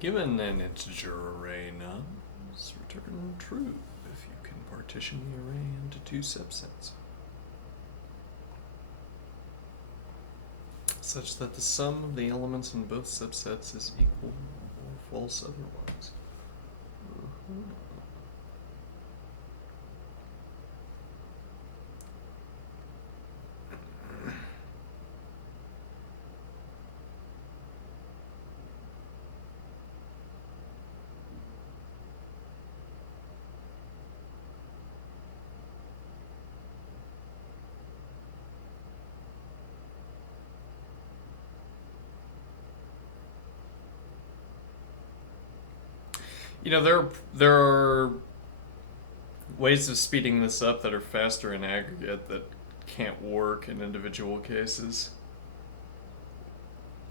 Given an integer array none, return true if you can partition the array into two subsets, such that the sum of the elements in both subsets is equal or false otherwise. You know, there are ways of speeding this up that are faster in aggregate that can't work in individual cases.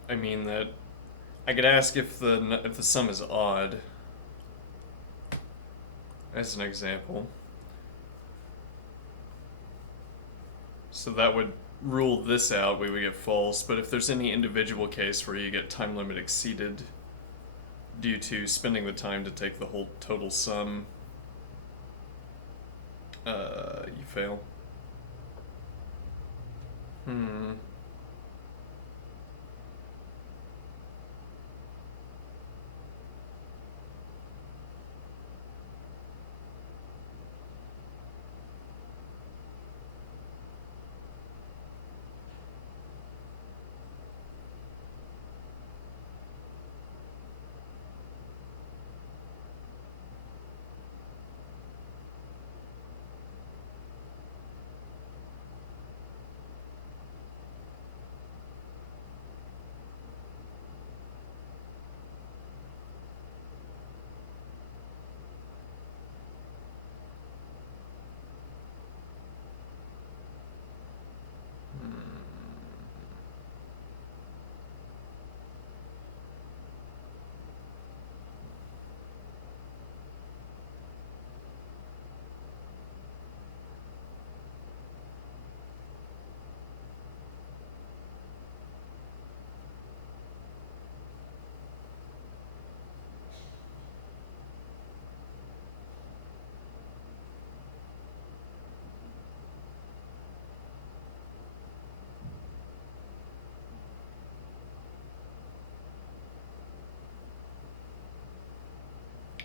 I mean that I could ask if the sum is odd, as an example. So that would rule this out, we would get false, but if there's any individual case where you get time limit exceeded due to spending the time to take the whole total sum, you fail.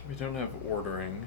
We don't have ordering.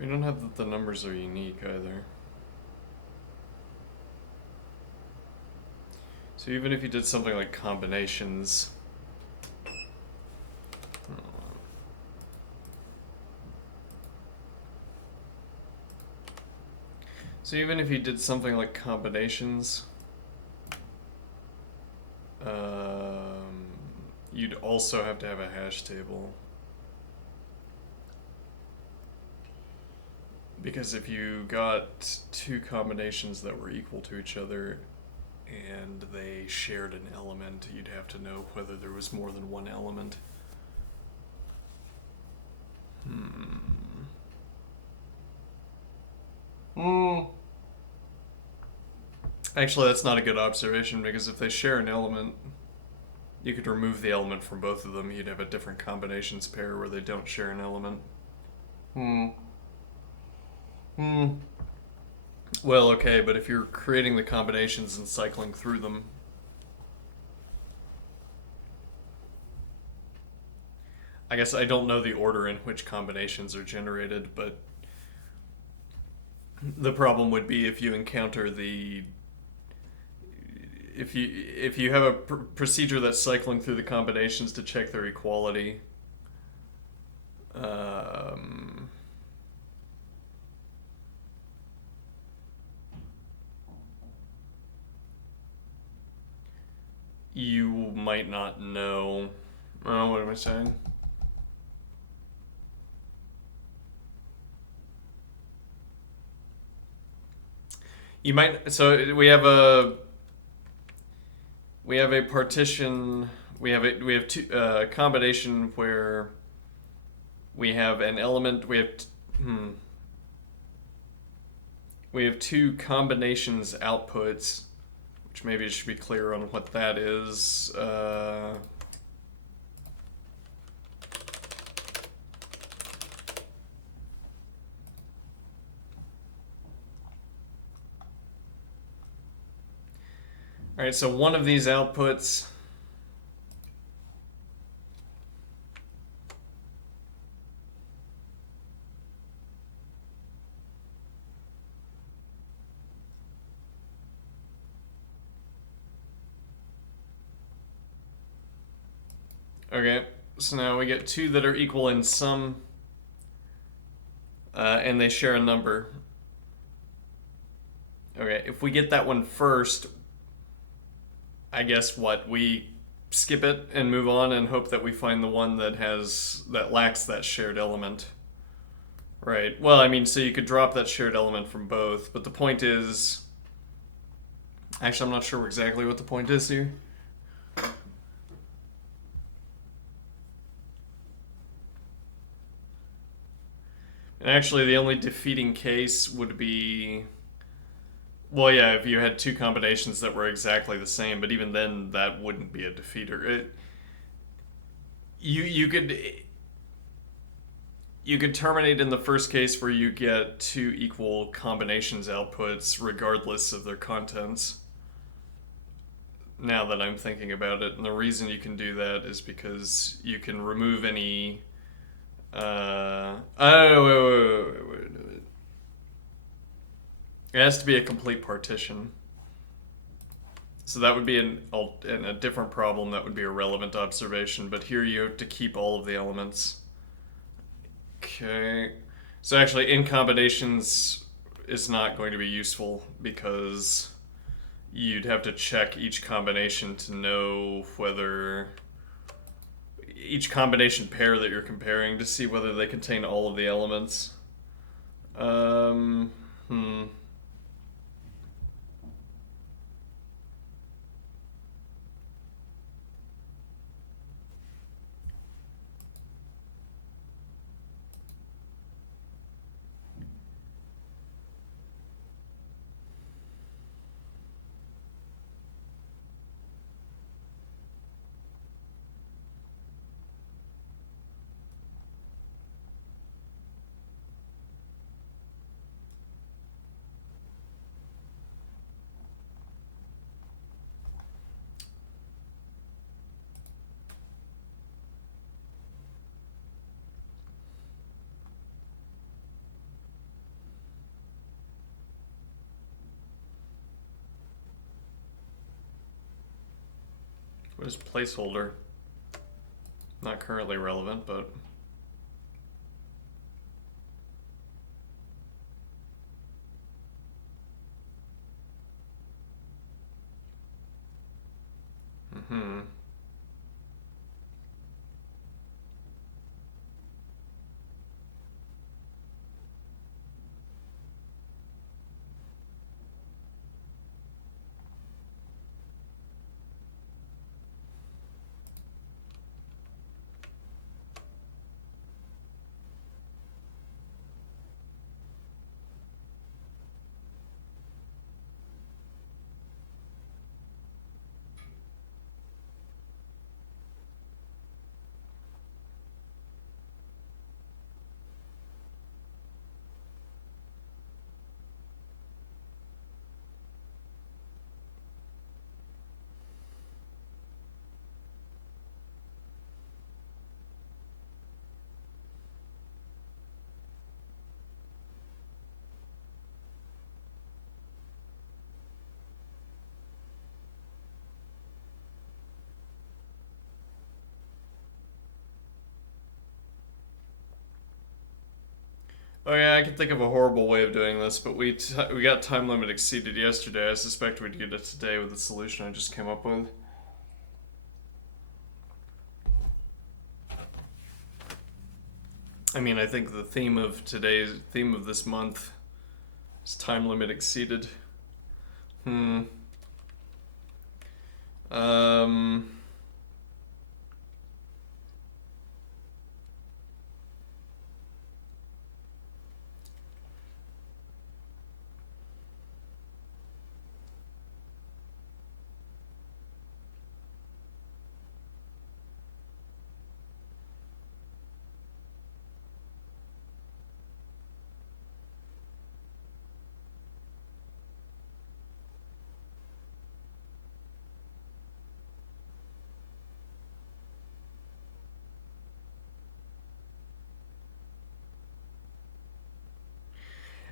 We don't have that the numbers are unique either. So even if you did something like combinations, So even if you did something like combinations, you'd also have to have a hash table. Because if you got two combinations that were equal to each other and they shared an element, you'd have to know whether there was more than one element. Actually, that's not a good observation, because if they share an element, you could remove the element from both of them. You'd have a different combinations pair where they don't share an element. Well, okay, but if you're creating the combinations and cycling through them, I guess I don't know the order in which combinations are generated, but the problem would be if you encounter the if you have a procedure that's cycling through the combinations to check their equality. You might not know. Oh, what am I saying? You might. So we have a partition. We have two combination where we have an element. We have two combinations outputs, which maybe it should be clear on what that is. All right, so one of these outputs okay, so now we get two that are equal in sum, and they share a number. Okay, if we get that one first, I guess we skip it and move on and hope that we find the one that lacks that shared element. Right. Well, I mean, so you could drop that shared element from both, but the point is, actually, I'm not sure exactly what the point is here. And actually, the only defeating case would be, well, yeah, if you had two combinations that were exactly the same, but even then, that wouldn't be a defeater. You could terminate in the first case where you get two equal combinations outputs regardless of their contents. Now that I'm thinking about it, and the reason you can do that is because you can remove any. Wait. It has to be a complete partition. So that would be in a different problem. That would be a relevant observation. But here you have to keep all of the elements. Okay. So actually, in combinations is not going to be useful because you'd have to check each combination to know whether each combination pair that you're comparing to see whether they contain all of the elements. What is placeholder? Not currently relevant, but Oh yeah, I can think of a horrible way of doing this, but we got time limit exceeded yesterday. I suspect we'd get it today with the solution I just came up with. I mean, I think the theme of this month is time limit exceeded. Um.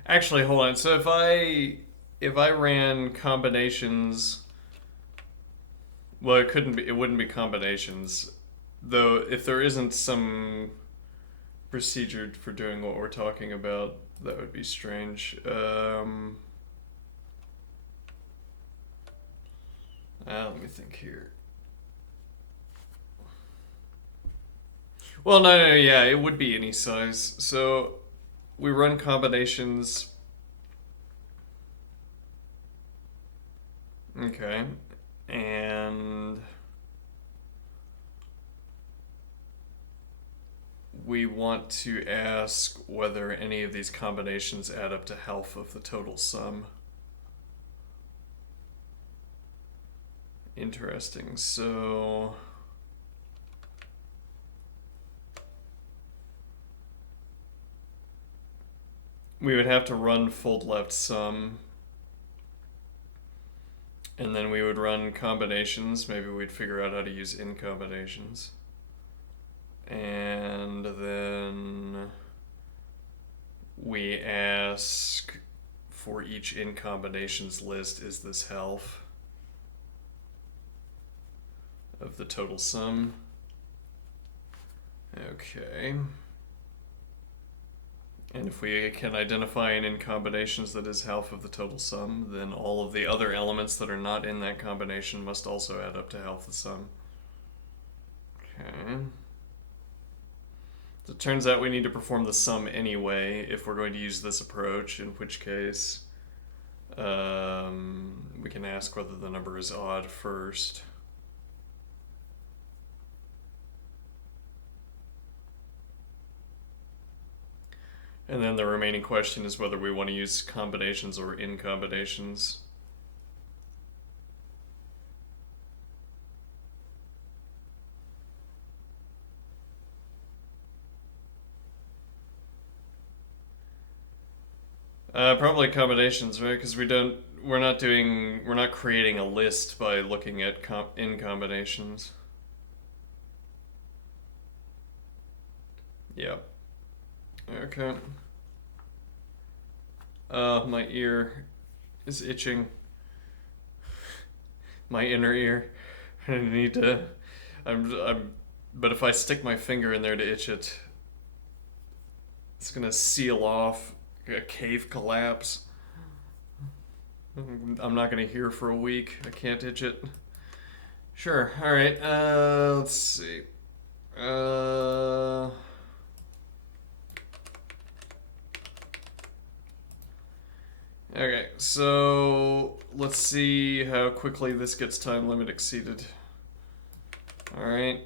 Actually, hold on. So if I ran combinations, well, it wouldn't be combinations, though. If there isn't some procedure for doing what we're talking about, that would be strange. Let me think here. Well, no, yeah, it would be any size. So we run combinations. Okay. And we want to ask whether any of these combinations add up to half of the total sum. Interesting. So we would have to run fold left sum, and then we would run combinations. Maybe we'd figure out how to use in combinations. And then we ask for each in combinations list, is this half of the total sum? Okay. And if we can identify an in combinations that is half of the total sum, then all of the other elements that are not in that combination must also add up to half the sum. Okay. So it turns out we need to perform the sum anyway if we're going to use this approach, in which case we can ask whether the number is odd first. And then the remaining question is whether we want to use combinations or in combinations. Probably combinations, right? Because we're not creating a list by looking at in combinations. Yep. Okay. My ear is itching. My inner ear. I need to. But if I stick my finger in there to itch it, it's gonna seal off. A cave collapse. I'm not gonna hear for a week. I can't itch it. Sure. All right. Let's see. Okay, so let's see how quickly this gets time limit exceeded. All right.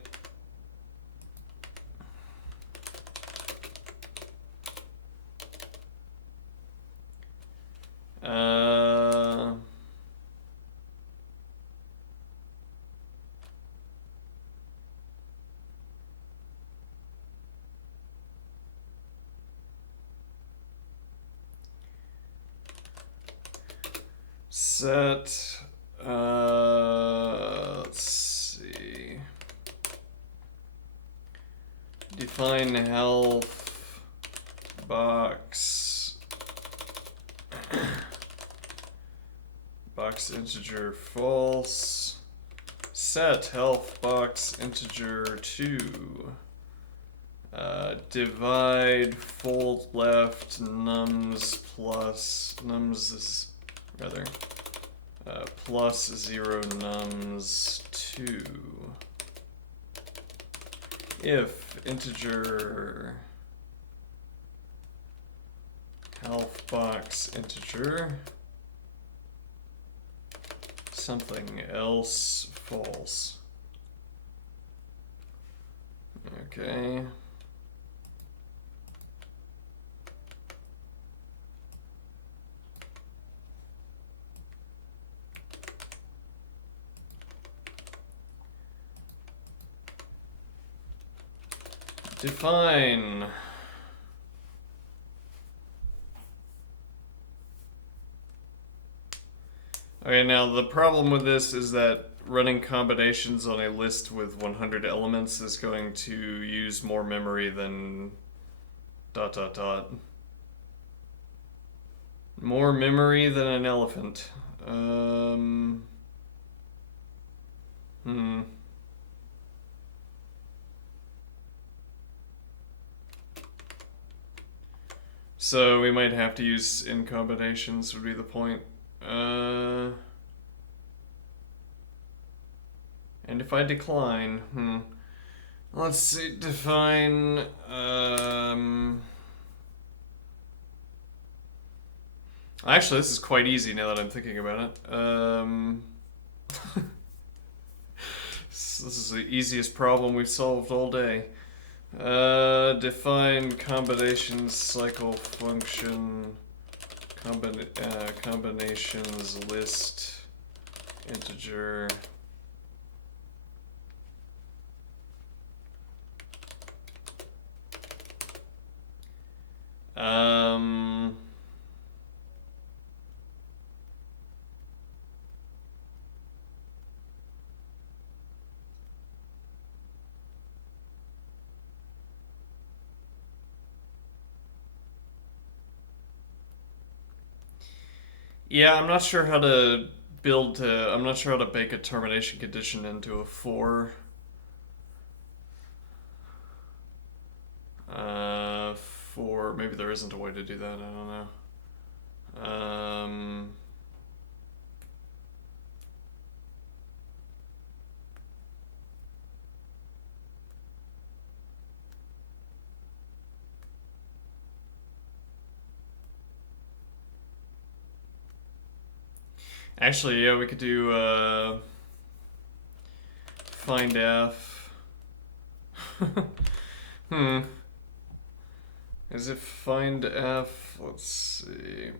Set. Let's see. Define health box. Box integer false. Set health box integer 2. Divide fold left nums plus nums is rather plus 0 nums 2 if integer half box integer something else false. Okay. Define okay, now the problem with this is that running combinations on a list with 100 elements is going to use more memory than ... More memory than an elephant. So we might have to use in combinations would be the point. And if I decline, let's see, define, actually, this is quite easy now that I'm thinking about it. This is the easiest problem we've solved all day. Define combinations cycle function combinations list integer yeah, I'm not sure how to I'm not sure how to bake a termination condition into a for. For maybe there isn't a way to do that. I don't know. Actually, yeah, we could do find f. Is it find f? Let's see.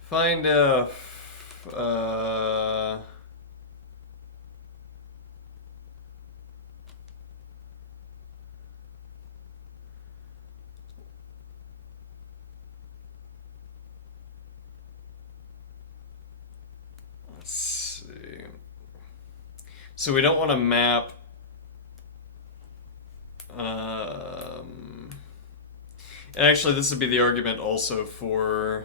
Find f. Let's see. So we don't want to map. And actually, this would be the argument also for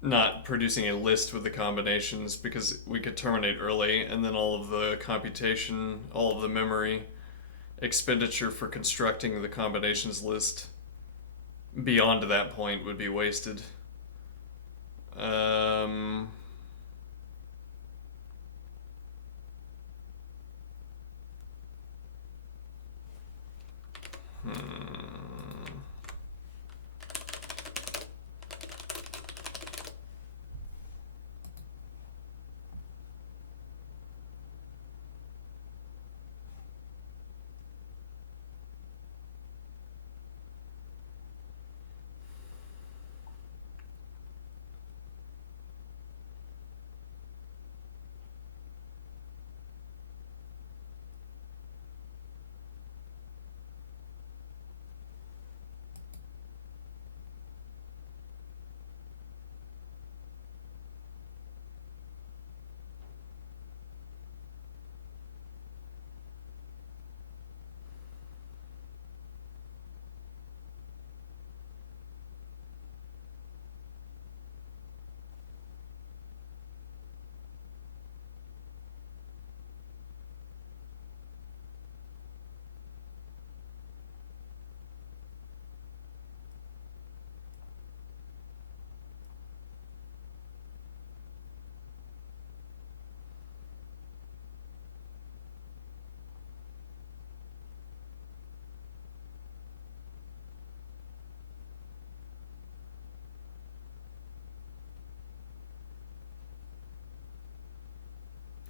not producing a list with the combinations, because we could terminate early and then all of the computation, all of the memory expenditure for constructing the combinations list beyond that point would be wasted.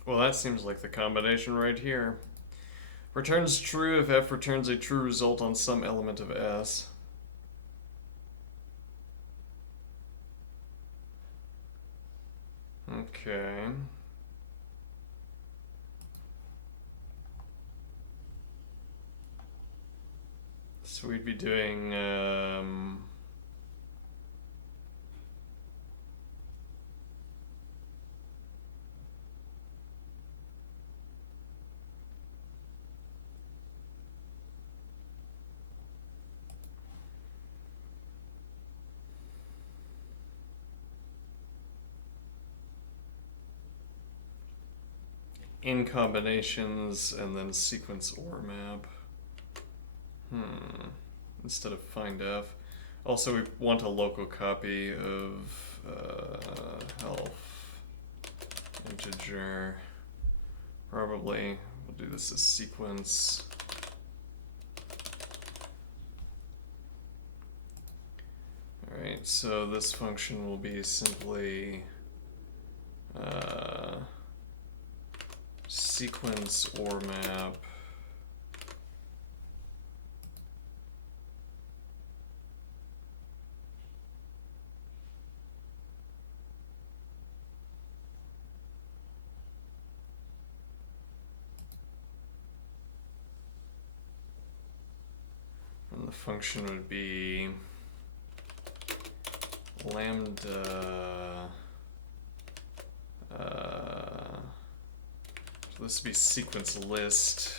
Well, that seems like the combination right here. Returns true if f returns a true result on some element of s. Okay. So we'd be doing in combinations and then sequence or map. Instead of find f. Also, we want a local copy of health integer. Probably we'll do this as sequence. Alright, so this function will be simply sequence or map and the function would be lambda so this would be sequence list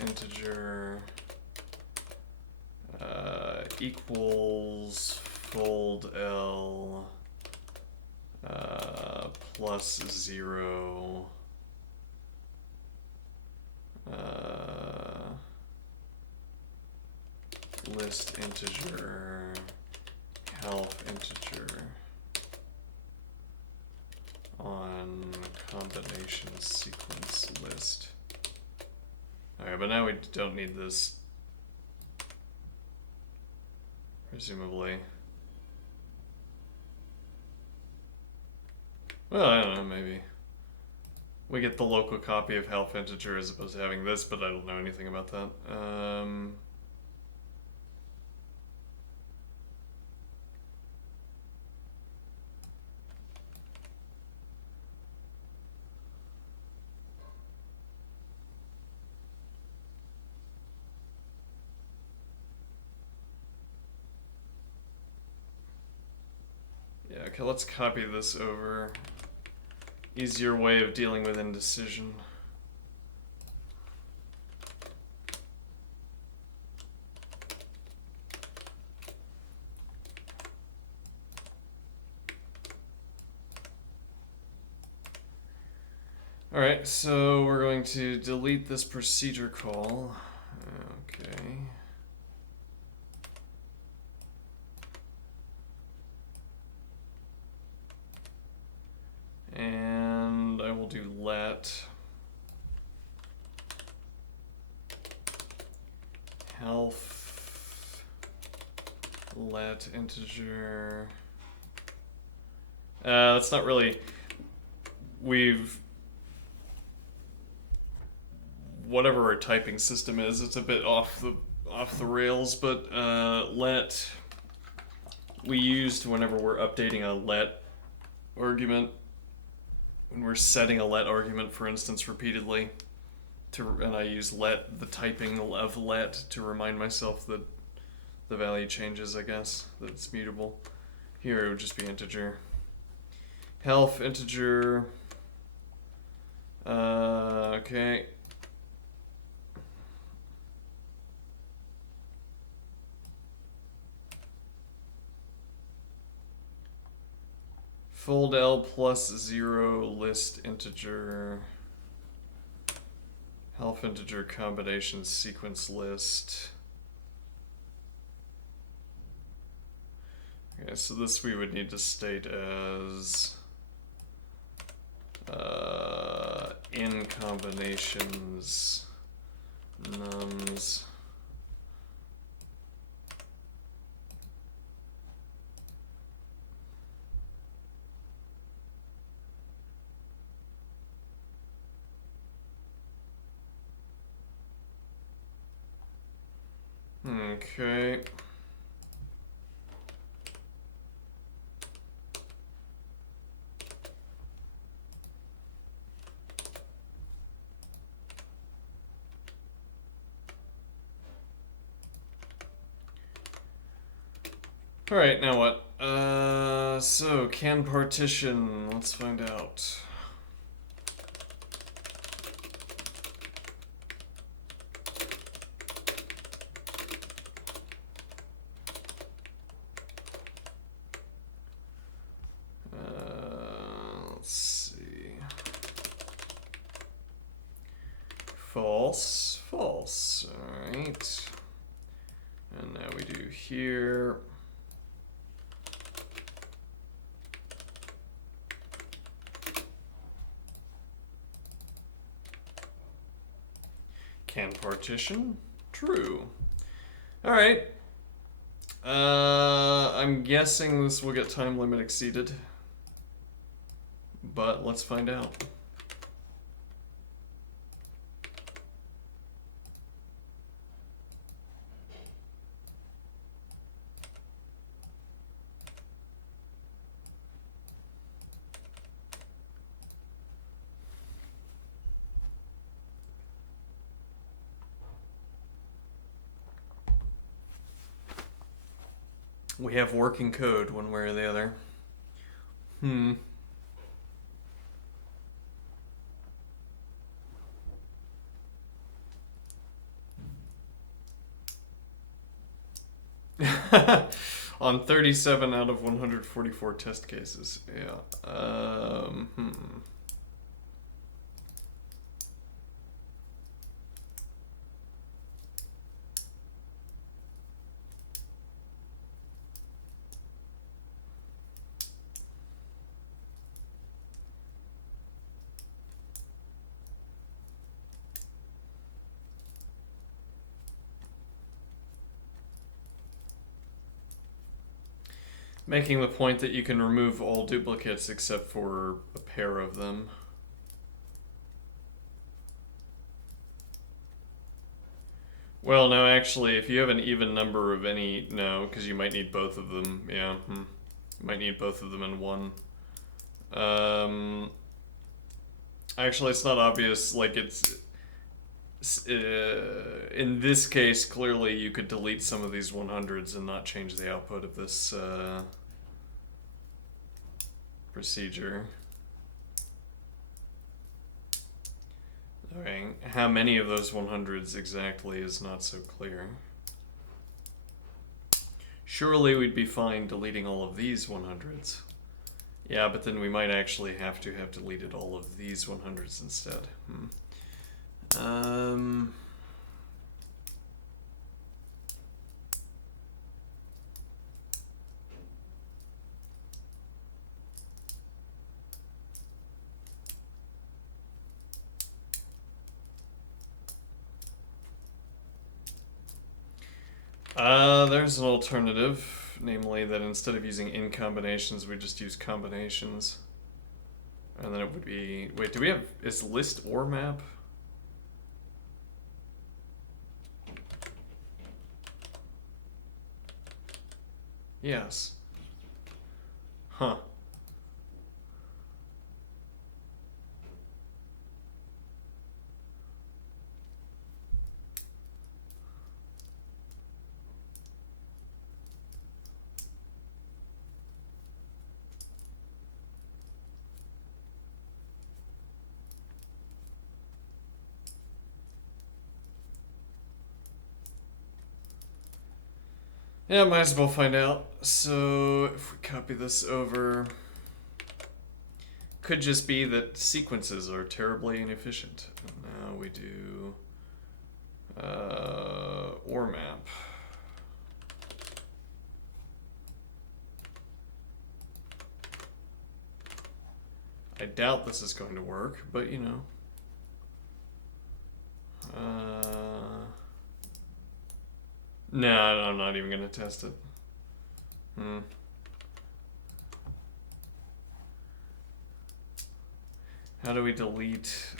integer equals fold L plus 0 list integer health integer on combination sequence list. Alright, but now we don't need this, presumably. Well, I don't know, maybe. We get the local copy of health integer as opposed to having this, but I don't know anything about that. Yeah, okay, let's copy this over. Easier way of dealing with indecision. Alright, so we're going to delete this procedure call. Okay. And I will do let health let integer. That's not really, whatever our typing system is, it's a bit off the rails, but let we used whenever we're updating a let argument, when we're setting a let argument, for instance, repeatedly, and I use let, the typing of let, to remind myself that the value changes, I guess, that it's mutable. Here it would just be integer. Health integer. Okay. Fold L plus 0 list integer. Health integer combination sequence list. Okay, so this we would need to state as in combinations nums Okay. Alright, now what? So can partition, let's find out. Let's see. False, false, alright. And now we do here. Can partition? True. Alright. I'm guessing this will get time limit exceeded. But let's find out. We have working code one way or the other. On 37 out of 144 test cases. Yeah. Making the point that you can remove all duplicates except for a pair of them. Well, no, actually, if you have an even number of any, no, because you might need both of them. Yeah, you might need both of them in one. Actually, it's not obvious. Like, it's in this case, clearly you could delete some of these 100s and not change the output of this procedure. Okay, how many of those 100s exactly is not so clear. Surely we'd be fine deleting all of these 100s. Yeah, but then we might actually have to have deleted all of these 100s instead. There's an alternative, namely that instead of using in combinations, we just use combinations. And then it would be, wait, do we have, is list or map? Yes. Huh. Yeah, might as well find out. So if we copy this over, could just be that sequences are terribly inefficient. Now we do or map. I doubt this is going to work, but you know. No, I'm not even going to test it. How do we delete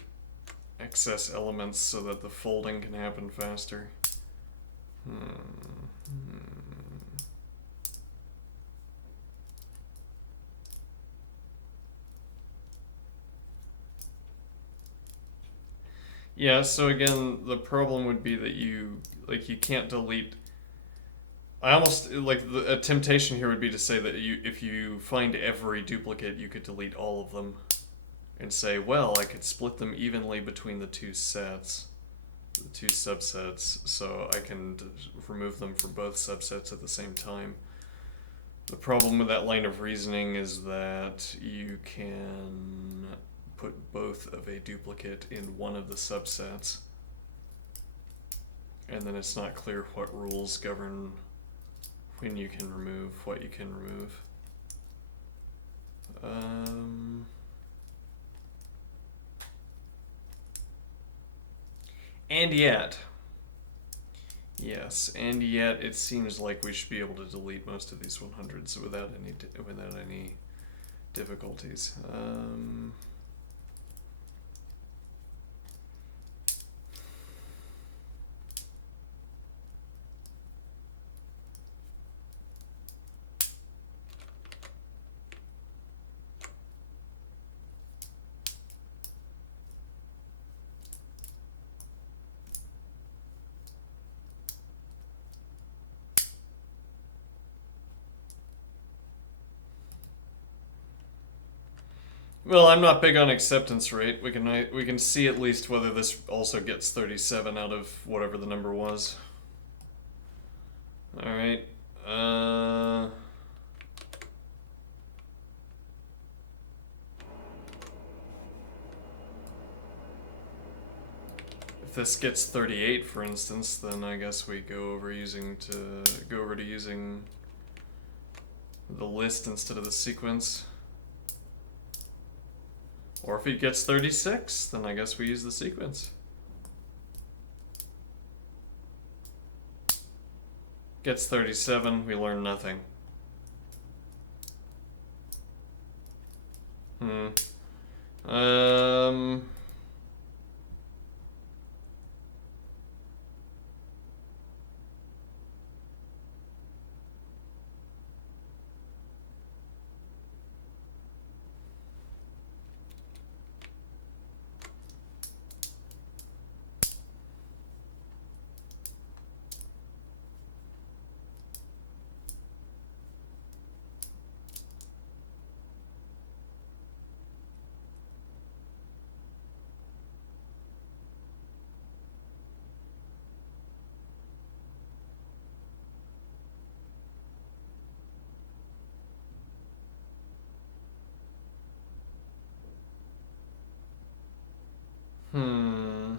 excess elements so that the folding can happen faster? Yeah, so again, the problem would be that you can't delete. I almost like a temptation here would be to say that if you find every duplicate, you could delete all of them and say, well, I could split them evenly between the two sets, the two subsets, so I can remove them for both subsets at the same time. The problem with that line of reasoning is that you can put both of a duplicate in one of the subsets, and then it's not clear what rules govern when you can remove what you can remove. And yet, yes, and yet it seems like we should be able to delete most of these 100s without any difficulties. Well, I'm not big on acceptance rate. We can see at least whether this also gets 37 out of whatever the number was. All right. If this gets 38, for instance, then I guess we go over to using the list instead of the sequence. Or if it gets 36, then I guess we use the sequence. Gets 37, we learn nothing. Um... Hmm.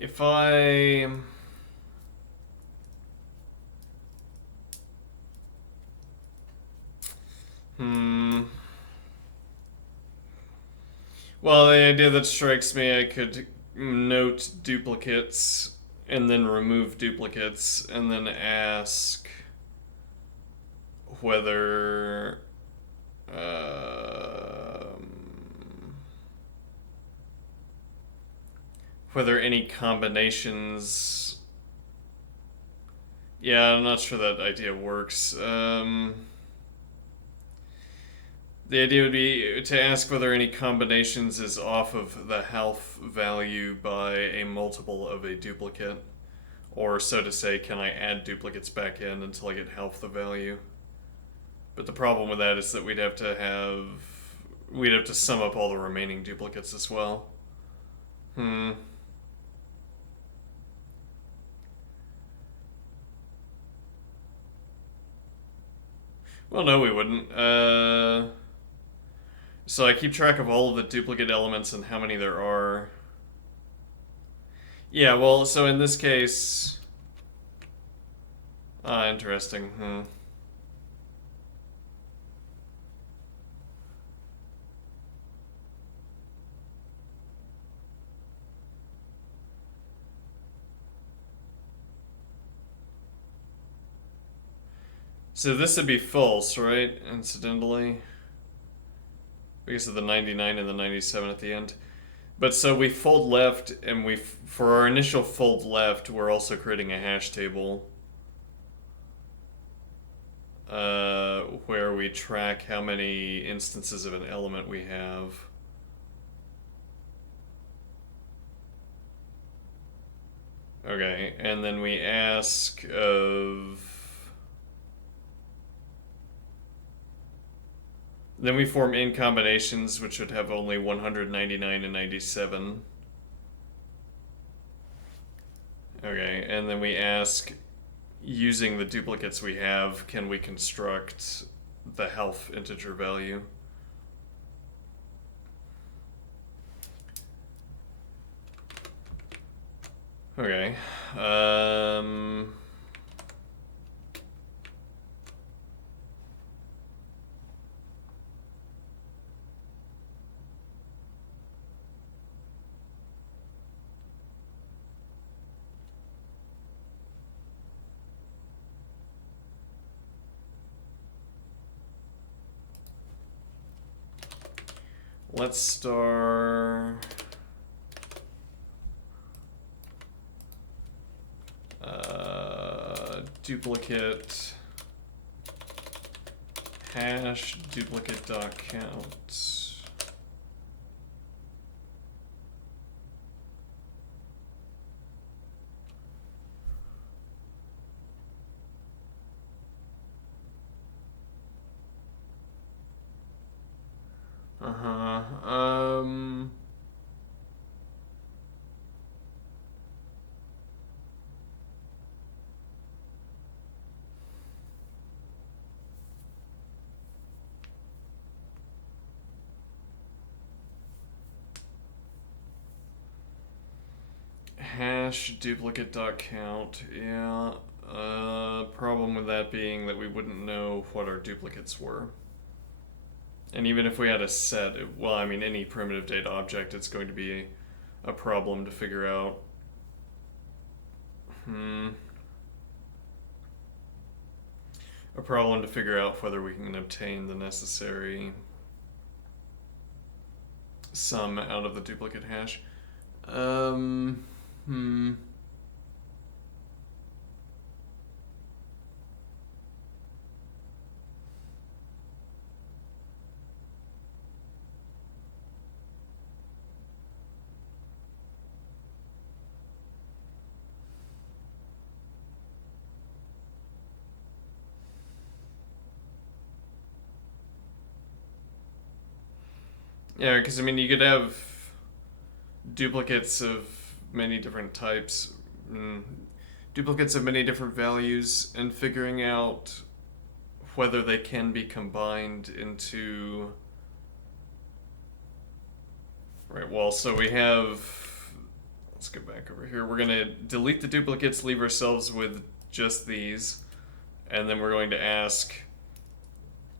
If I Well, the idea that strikes me, I could note duplicates and then remove duplicates and then ask whether whether any combinations. Yeah, I'm not sure that idea works. The idea would be to ask whether any combinations is off of the half value by a multiple of a duplicate. Or so to say, can I add duplicates back in until I get half the value? But the problem with that is that we'd have to sum up all the remaining duplicates as well. Well, no, we wouldn't. So I keep track of all of the duplicate elements and how many there are. Yeah, well, so in this case... interesting. So this would be false, right? Incidentally. Because of the 99 and the 97 at the end. But so we fold left, and for our initial fold left, we're also creating a hash table. Where we track how many instances of an element we have. Okay, and then we ask of... Then we form in combinations, which would have only 199 and 97. Okay, and then we ask, using the duplicates we have, can we construct the health integer value? Okay. Let's star duplicate hash duplicate dot count. Hash duplicate dot count. Yeah. Problem with that being that we wouldn't know what our duplicates were. And even if we had a set, well, I mean, any primitive data object, it's going to be a problem to figure out. A problem to figure out whether we can obtain the necessary sum out of the duplicate hash. Yeah, because I mean, you could have duplicates of many different types, duplicates of many different values, and figuring out whether they can be combined into... Right, well, so we have... Let's get back over here. We're going to delete the duplicates, leave ourselves with just these, and then we're going to ask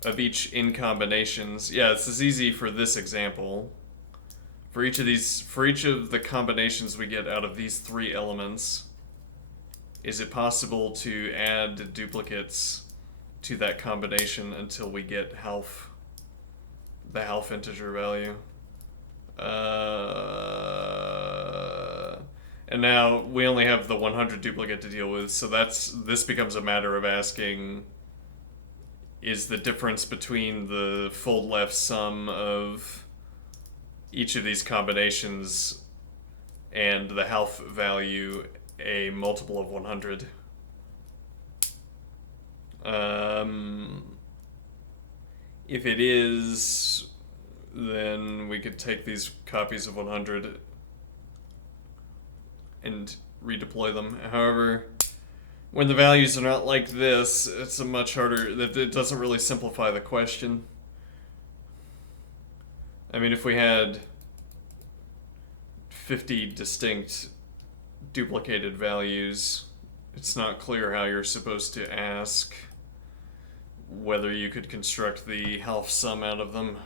of each in combinations. Yeah, this is easy for this example. For each of the combinations we get out of these three elements, is it possible to add duplicates to that combination until we get the half integer value? And now we only have the 100 duplicate to deal with, so this becomes a matter of asking, is the difference between the fold left sum of each of these combinations and the half value a multiple of 100? If it is, then we could take these copies of 100 and redeploy them. However, when the values are not like this, it's a much harder, it doesn't really simplify the question. I mean, if we had 50 distinct duplicated values, it's not clear how you're supposed to ask whether you could construct the half sum out of them.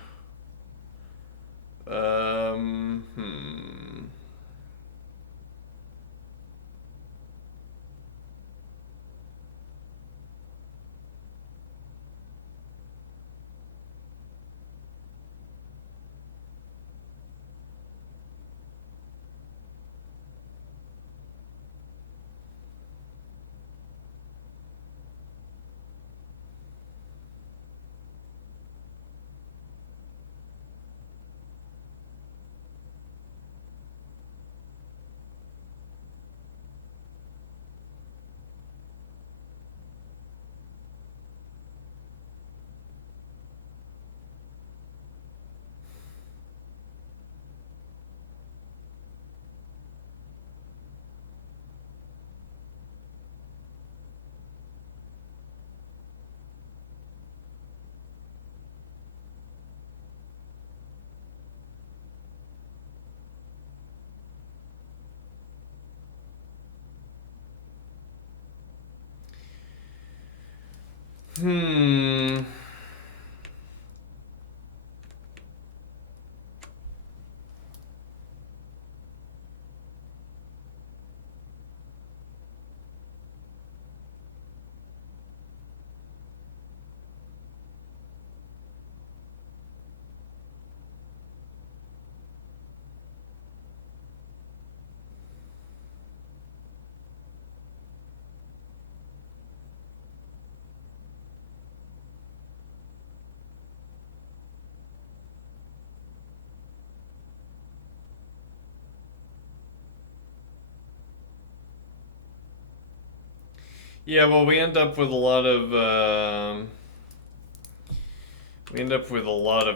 Yeah, well, we end up with a lot of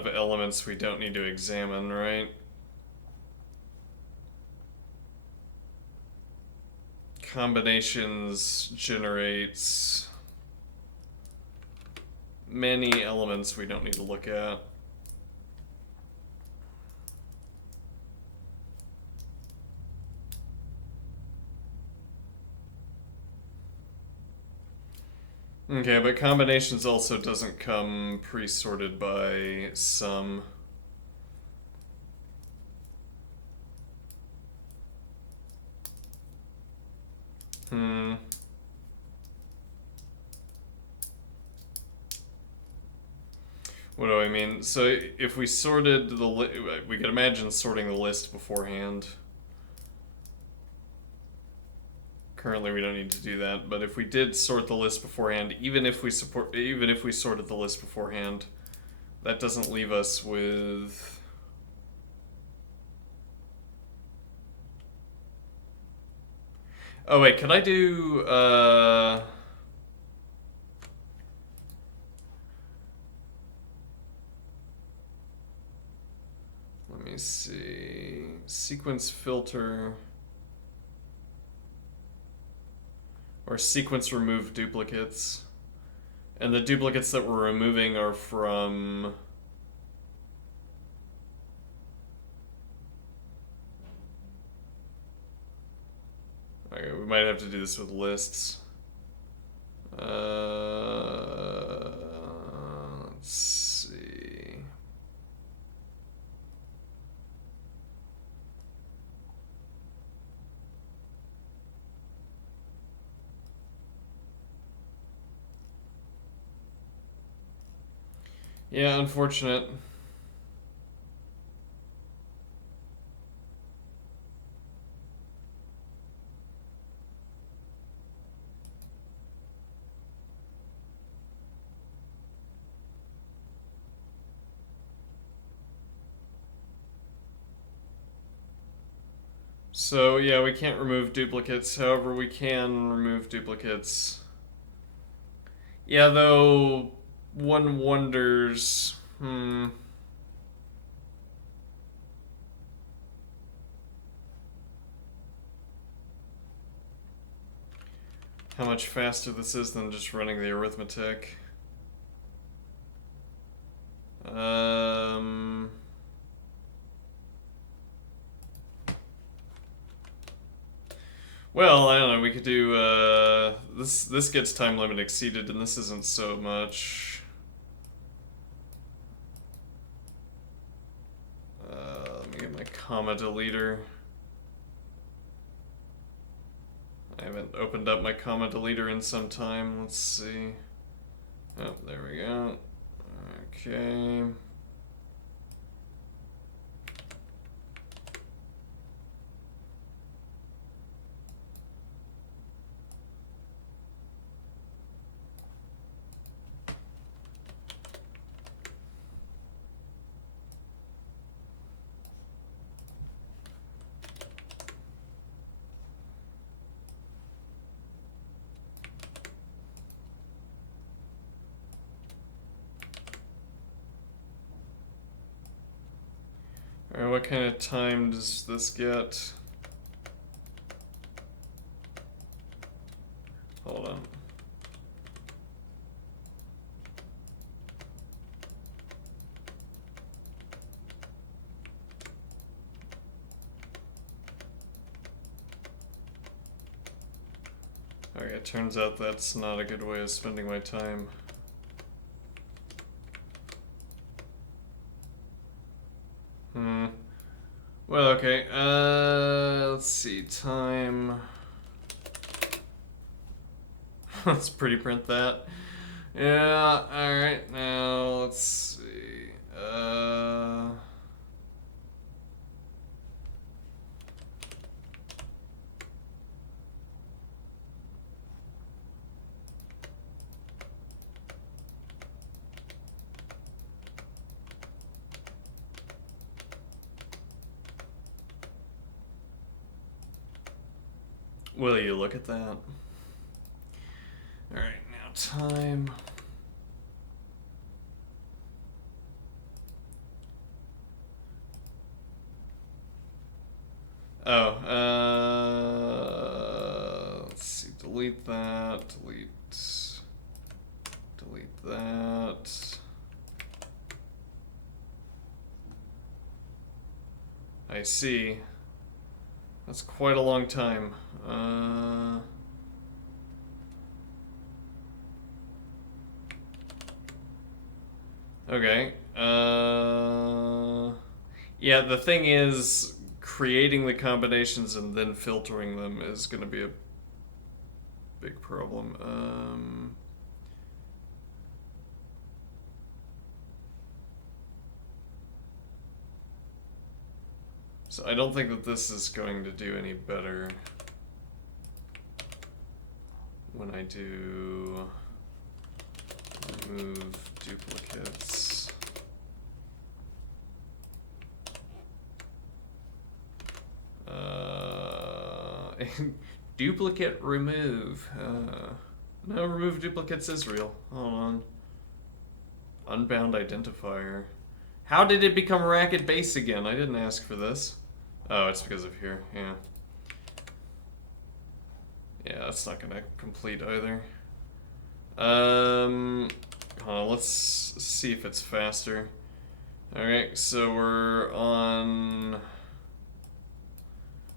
elements we don't need to examine, right? Combinations generates many elements we don't need to look at. Okay, but combinations also doesn't come pre-sorted by sum. What do I mean? So if we sorted we could imagine sorting the list beforehand. Currently, we don't need to do that, but if we did sort the list beforehand, even if we sorted the list beforehand, that doesn't leave us with. Oh wait, can I do? Let me see. Sequence filter. Or sequence remove duplicates. And the duplicates that we're removing are from... Okay, we might have to do this with lists. Let's see. Yeah, unfortunate. So yeah, we can't remove duplicates. However, we can remove duplicates. Yeah, though one wonders. How much faster this is than just running the arithmetic. Um. Well, I don't know. We could do this. This gets time limit exceeded, and this isn't so much. Let me get my comma deleter. I haven't opened up my comma deleter in some time. Let's see. Oh, there we go. Okay. Alright, what kind of time does this get? Hold on. Okay, it turns out that's not a good way of spending my time. Well, okay. Let's see. Time. Let's pretty print that. Yeah. All right. Now let's see. Will you look at that? All right. Now time. Oh, let's see, delete that, delete that. I see. That's quite a long time. Okay. Yeah, the thing is, creating the combinations and then filtering them is going to be a big problem. So I don't think that this is going to do any better when I do remove duplicates. Duplicate remove. No, remove duplicates is real. Hold on. Unbound identifier. How did it become racket base again? I didn't ask for this. Oh, it's because of here. Yeah. Yeah, that's not gonna complete either. Hold on, let's see if it's faster. Alright, so we're on...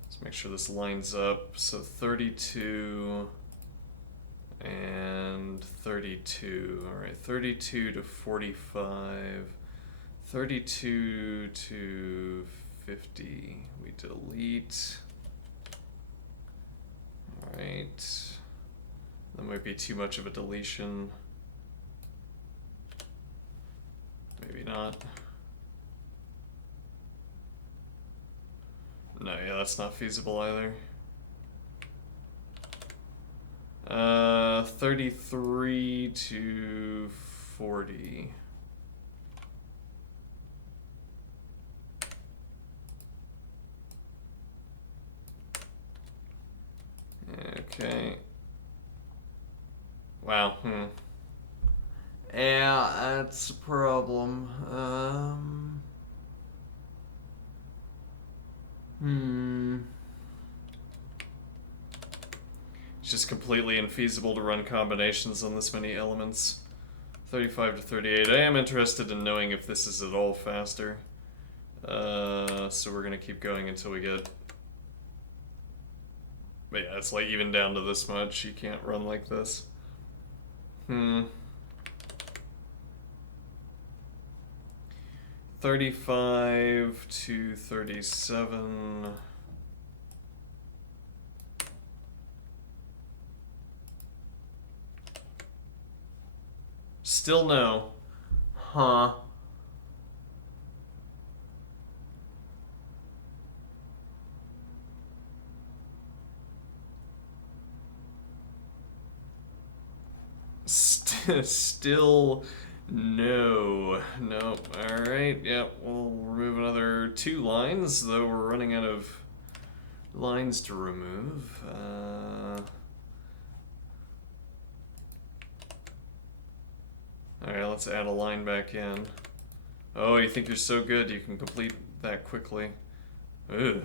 Let's make sure this lines up. So 32 and 32. Alright, 32 to 45. 32 to 50. We delete. Alright. That might be too much of a deletion. Maybe not. No, yeah, that's not feasible either. 33 to 40. Okay. Wow. Yeah, that's a problem. It's just completely infeasible to run combinations on this many elements. 35 to 38. I am interested in knowing if this is at all faster. So we're gonna keep going until we get... But yeah, it's like even down to this much, you can't run like this. 35 to 37. Still no. Huh. Still no. Nope. Alright, yep, we'll remove another 2 lines, though we're running out of lines to remove. Alright, let's add a line back in. Oh, you think you're so good you can complete that quickly. Ugh.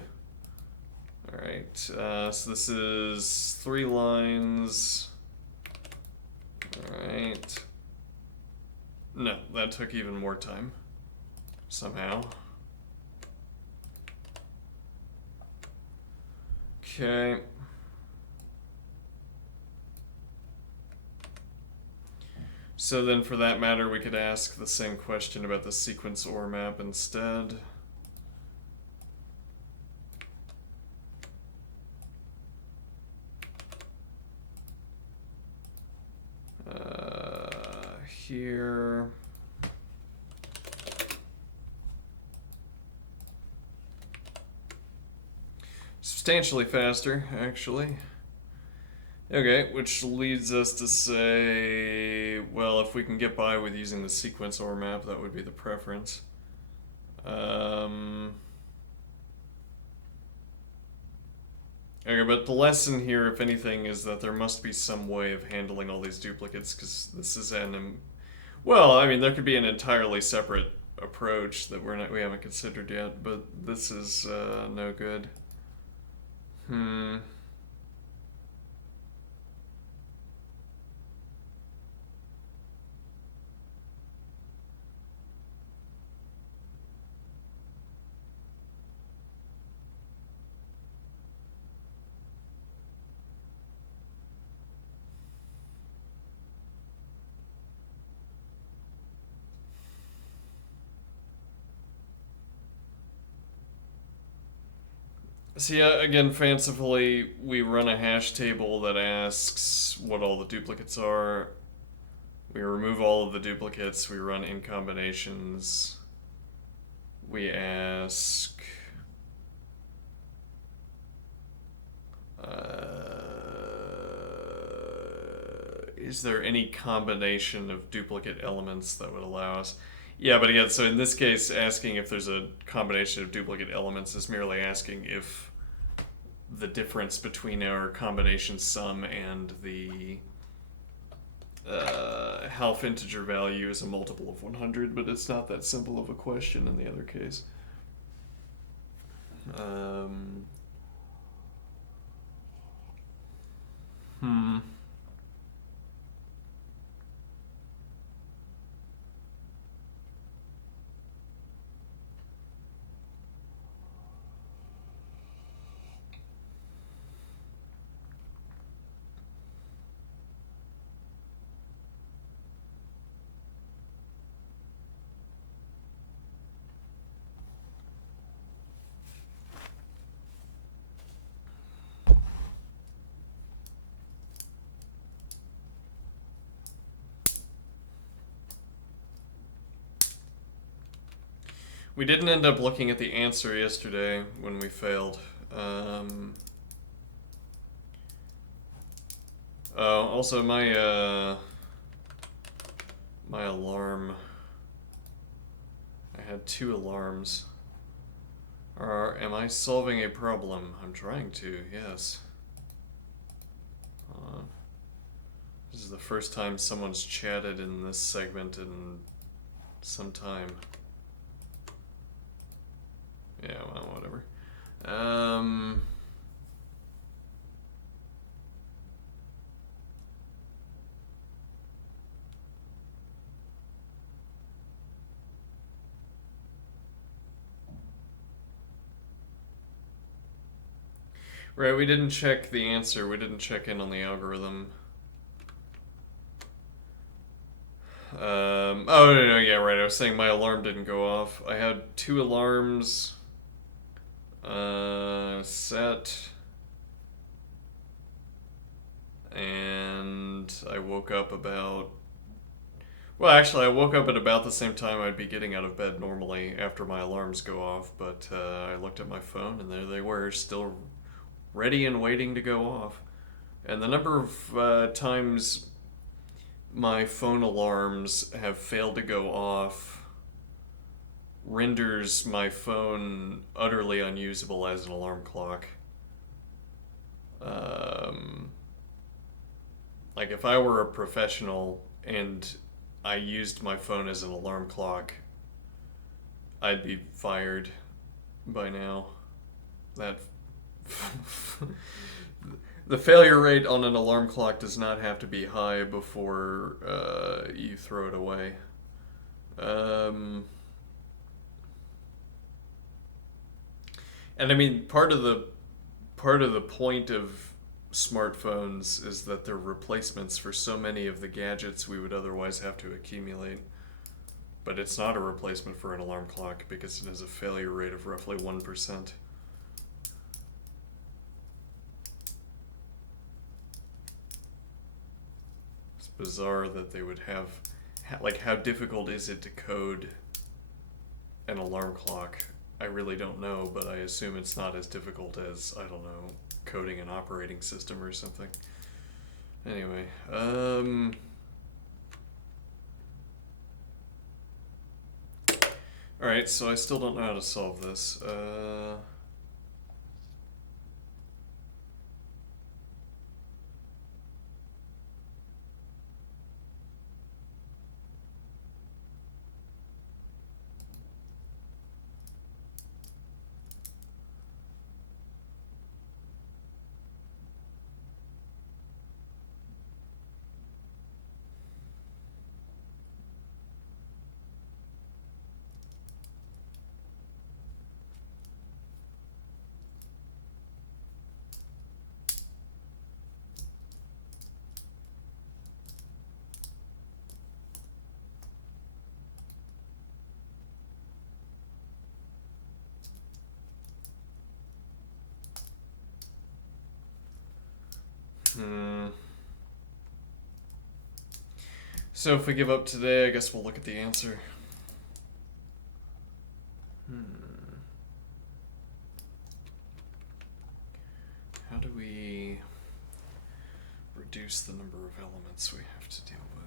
Alright, so this is 3 lines. Alright. No, that took even more time. Somehow. Okay. So then for that matter, we could ask the same question about the sequence OR map instead. Here. Substantially faster, actually. Okay, which leads us to say, well, if we can get by with using the sequence OR map, that would be the preference. Okay, but the lesson here, if anything, is that there must be some way of handling all these duplicates, because this is an... Well, I mean, there could be an entirely separate approach that we haven't considered yet, but this is no good. So yeah, again, fancifully, we run a hash table that asks what all the duplicates are. We remove all of the duplicates, we run in combinations. We ask... is there any combination of duplicate elements that would allow us... Yeah, but again, so in this case, asking if there's a combination of duplicate elements is merely asking if the difference between our combination sum and the half integer value is a multiple of 100, but it's not that simple of a question in the other case. We didn't end up looking at the answer yesterday when we failed. Also my alarm. I had 2 alarms. Am I solving a problem? I'm trying to, yes. This is the first time someone's chatted in this segment in some time. Yeah, well, whatever. Right, we didn't check the answer. We didn't check in on the algorithm. Oh, no, yeah, right. I was saying my alarm didn't go off. I had 2 alarms set, and I woke up about. Well, actually, I woke up at about the same time I'd be getting out of bed normally after my alarms go off, but I looked at my phone, and there they were, still ready and waiting to go off. And the number of times my phone alarms have failed to go off renders my phone utterly unusable as an alarm clock. Like if I were a professional and I used my phone as an alarm clock, I'd be fired by now. That the failure rate on an alarm clock does not have to be high before you throw it away. And I mean, part of the point of smartphones is that they're replacements for so many of the gadgets we would otherwise have to accumulate. But it's not a replacement for an alarm clock because it has a failure rate of roughly 1%. It's bizarre that they would have, like, how difficult is it to code an alarm clock? I really don't know, but I assume it's not as difficult as, I don't know, coding an operating system or something. Anyway, alright, so I still don't know how to solve this. So if we give up today, I guess we'll look at the answer. How do we reduce the number of elements we have to deal with?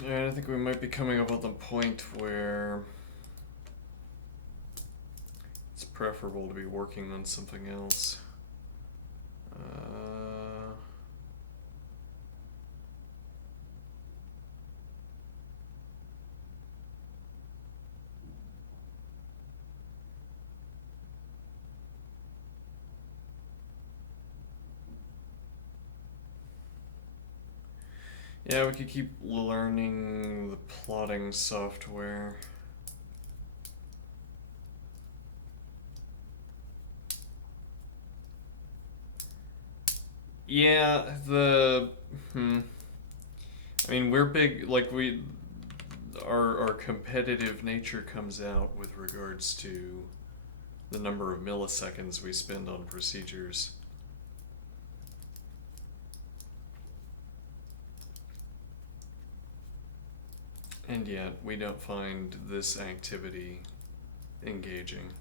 Alright, I think we might be coming up with a point where it's preferable to be working on something else. Yeah, we could keep learning the plotting software. Yeah, I mean, we're big, like, our competitive nature comes out with regards to the number of milliseconds we spend on procedures. And yet, we don't find this activity engaging.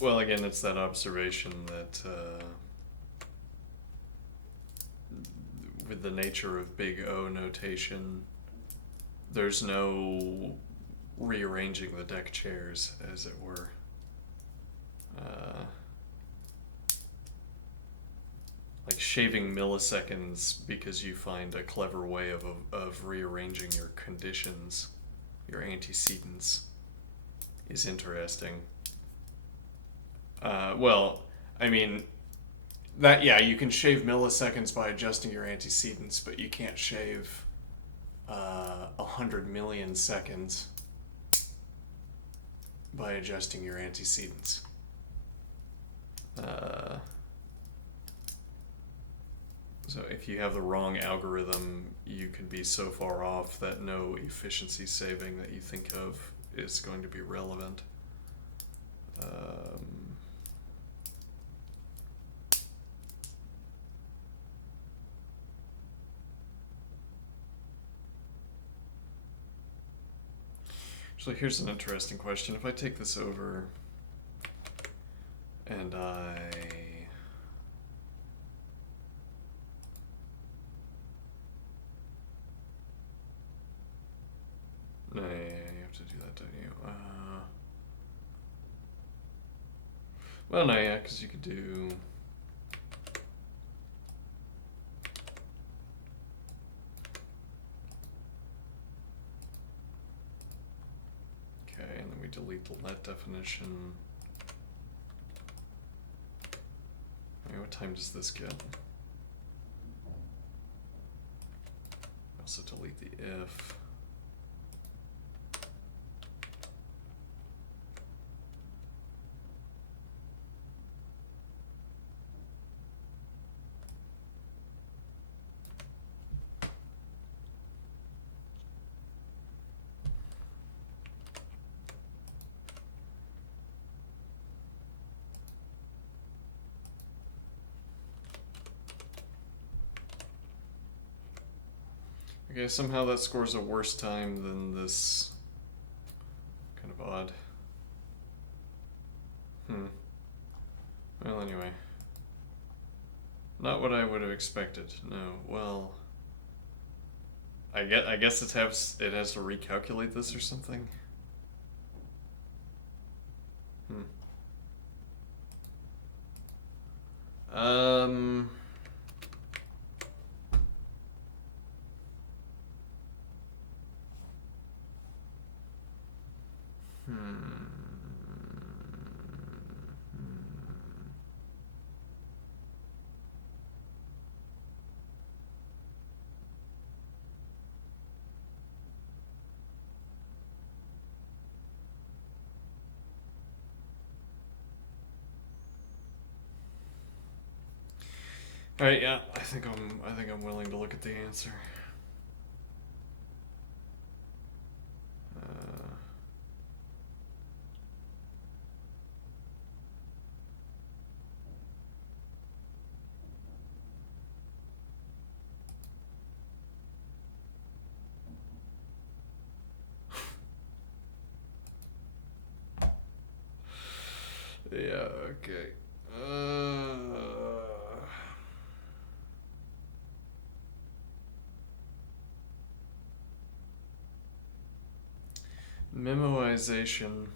Well, again, it's that observation that with the nature of big O notation, there's no rearranging the deck chairs, as it were. Like shaving milliseconds because you find a clever way of rearranging your conditions, your antecedents, is interesting. Well, I mean, yeah, you can shave milliseconds by adjusting your antecedents, but you can't shave 100 million seconds by adjusting your antecedents. So if you have the wrong algorithm, you can be so far off that no efficiency saving that you think of is going to be relevant. So here's an interesting question. If I take this over and no, yeah, you have to do that, don't you? Well, no, yeah, because you could do... Okay, and then we delete the let definition. Okay, what time does this get? Also delete the if. Okay, somehow that scores a worse time than this. Kind of odd. Well, anyway. Not what I would have expected. No. Well, I guess it has to recalculate this or something. Um. All right, yeah, I think I'm willing to look at the answer. Yeah, okay. Memoization.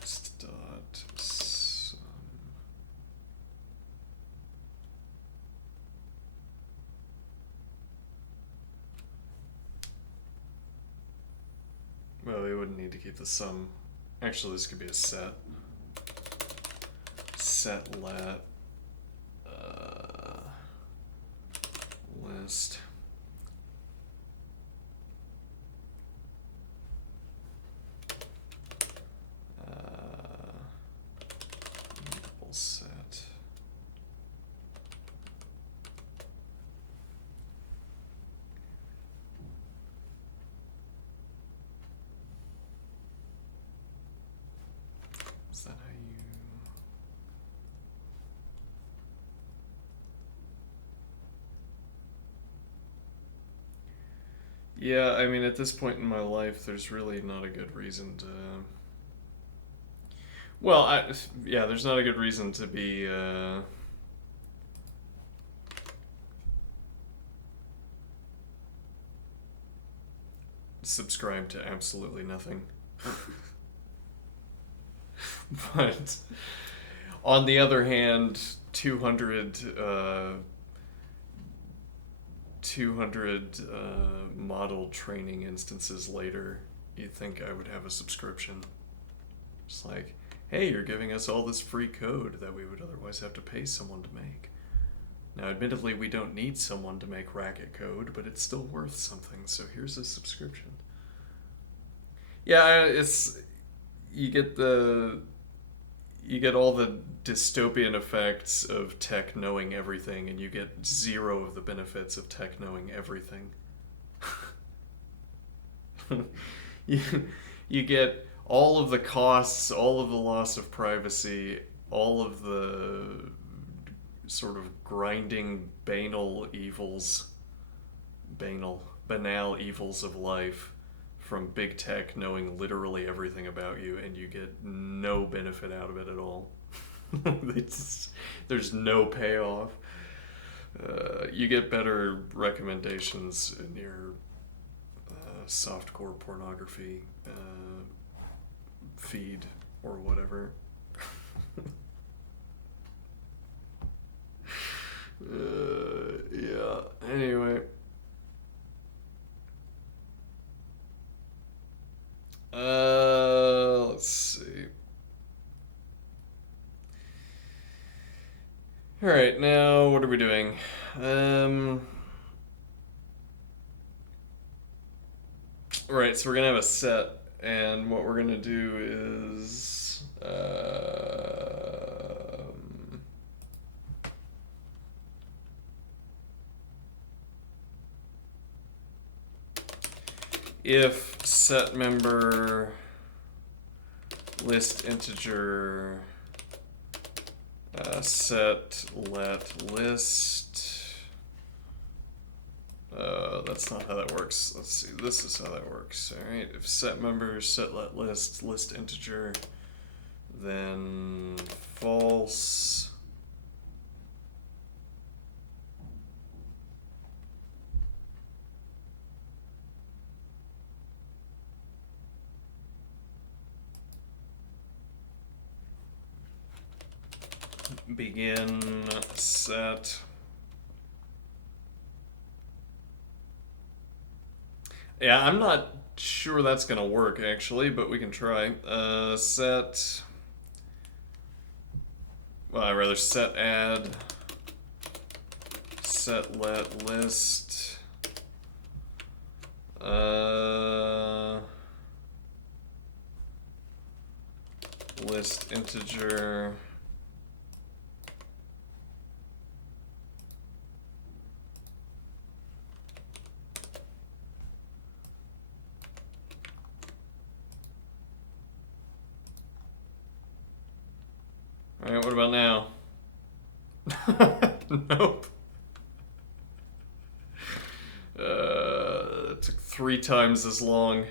List dot sum. Well, we wouldn't need to keep the sum. Actually, this could be a set. Set let list. Double set. Is that how you... Yeah, I mean, at this point in my life, there's really not a good reason to... Well, yeah, there's not a good reason to be, subscribe to absolutely nothing. But on the other hand, 200 model training instances later, you'd think I would have a subscription. It's like, hey, you're giving us all this free code that we would otherwise have to pay someone to make. Now, admittedly, we don't need someone to make racket code, but it's still worth something, so here's a subscription. Yeah, you get all the dystopian effects of tech knowing everything, and you get zero of the benefits of tech knowing everything. You get all of the costs, all of the loss of privacy, all of the sort of grinding banal evils of life from big tech knowing literally everything about you, and you get no benefit out of it at all. There's no payoff. You get better recommendations in your softcore pornography feed or whatever. Yeah, anyway. Let's see. Alright, now what are we doing? Right, so we're gonna have a set, and what we're gonna do is if set member list integer set let list. That's not how that works. Let's see. This is how that works. All right. If set member set let list integer, then false. Begin set. Yeah, I'm not sure that's gonna work actually, but we can try. Set. Well, I rather set add. Set let list. list integer. Alright, what about now? Nope. It took 3 times as long.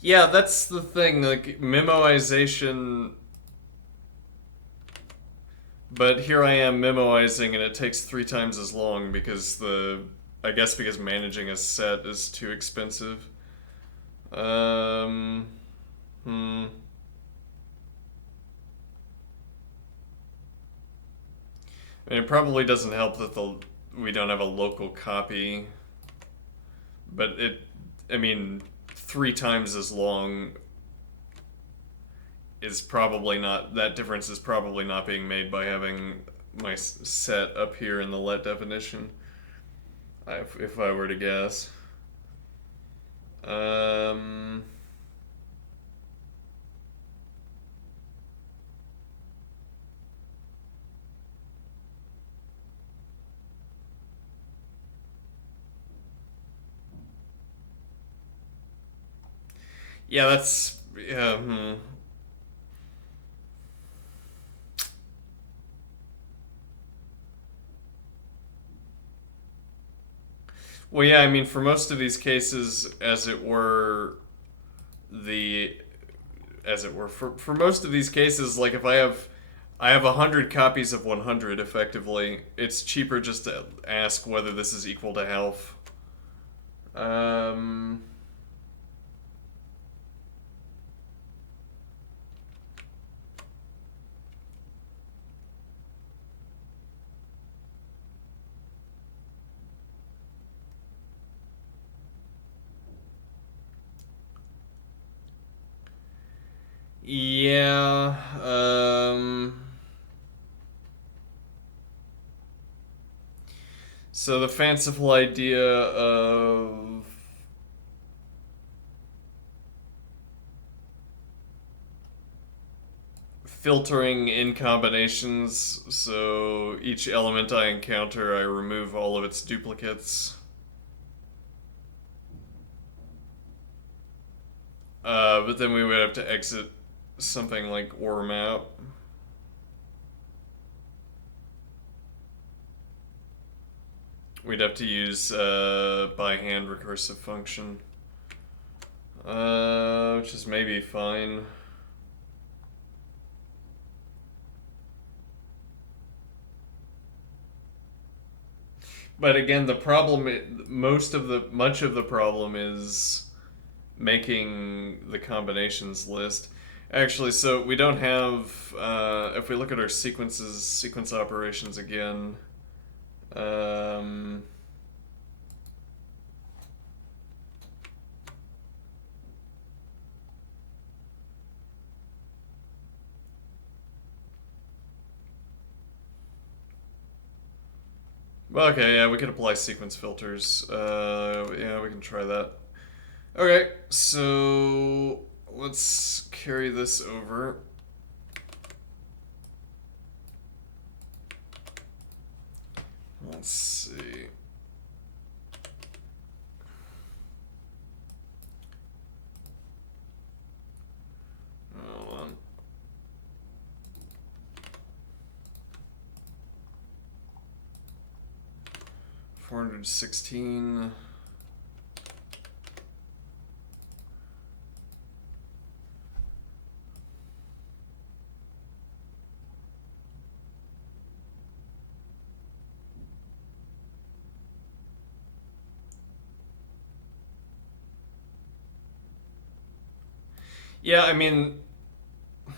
Yeah, that's the thing, like, memoization. But here I am memoizing and it takes 3 times as long because I guess because managing a set is too expensive. Hmm. I mean, it probably doesn't help that we don't have a local copy. But I mean, 3 times as long is probably not, that difference is probably not being made by having my set up here in the let definition. If I were to guess. Yeah, that's, yeah. Well, yeah, I mean, for most of these cases, for most of these cases, like if I have 100 copies of 100 effectively, it's cheaper just to ask whether this is equal to health. Yeah, so the fanciful idea of filtering in combinations, so each element I encounter, I remove all of its duplicates. But then we would have to exit something like or map. We'd have to use by hand recursive function, which is maybe fine. But again, the problem, much of the problem is making the combinations list. Actually, so we don't have, if we look at our sequence operations again, well, okay, yeah, we could apply sequence filters. Yeah, we can try that. Okay, so let's carry this over. Let's see. Hold on. $416. Yeah, I mean,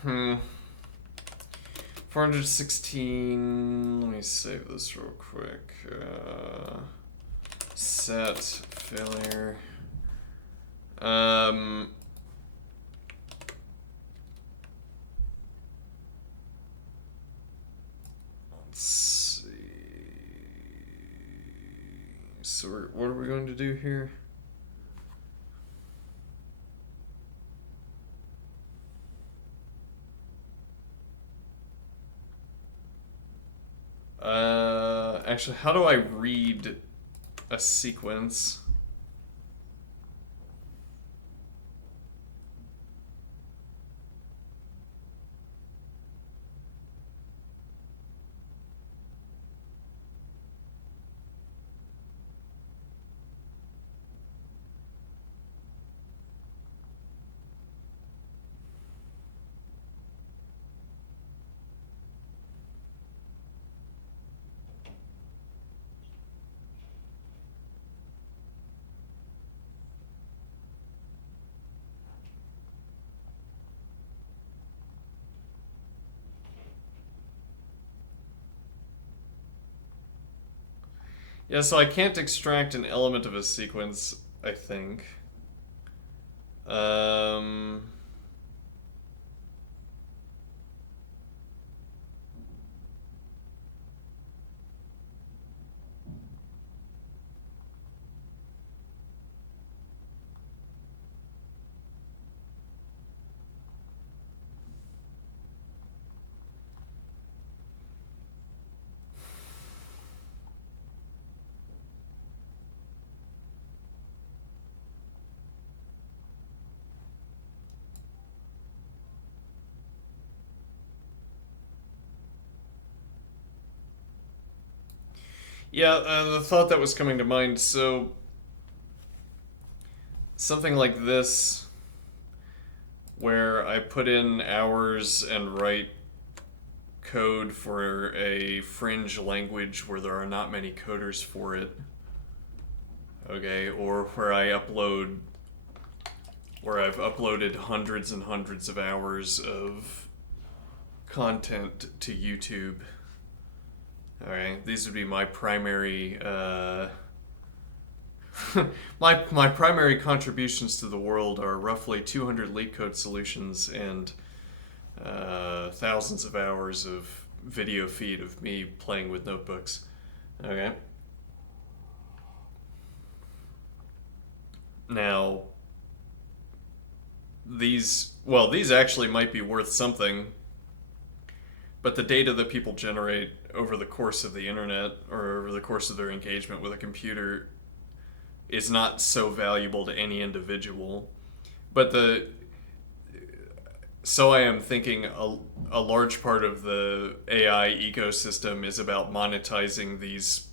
416. Let me save this real quick. Set failure. Let's see. So what are we going to do here? Actually, how do I read a sequence? Yeah, so I can't extract an element of a sequence, I think. Um, yeah, the thought that was coming to mind. So something like this, where I put in hours and write code for a fringe language where there are not many coders for it. Okay, or where I've uploaded hundreds and hundreds of hours of content to YouTube. Alright, these would be my primary my primary contributions to the world are roughly 200 LeetCode solutions and thousands of hours of video feed of me playing with notebooks. Okay. Now, these actually might be worth something, but the data that people generate over the course of the internet or over the course of their engagement with a computer is not so valuable to any individual. But so I am thinking a large part of the AI ecosystem is about monetizing these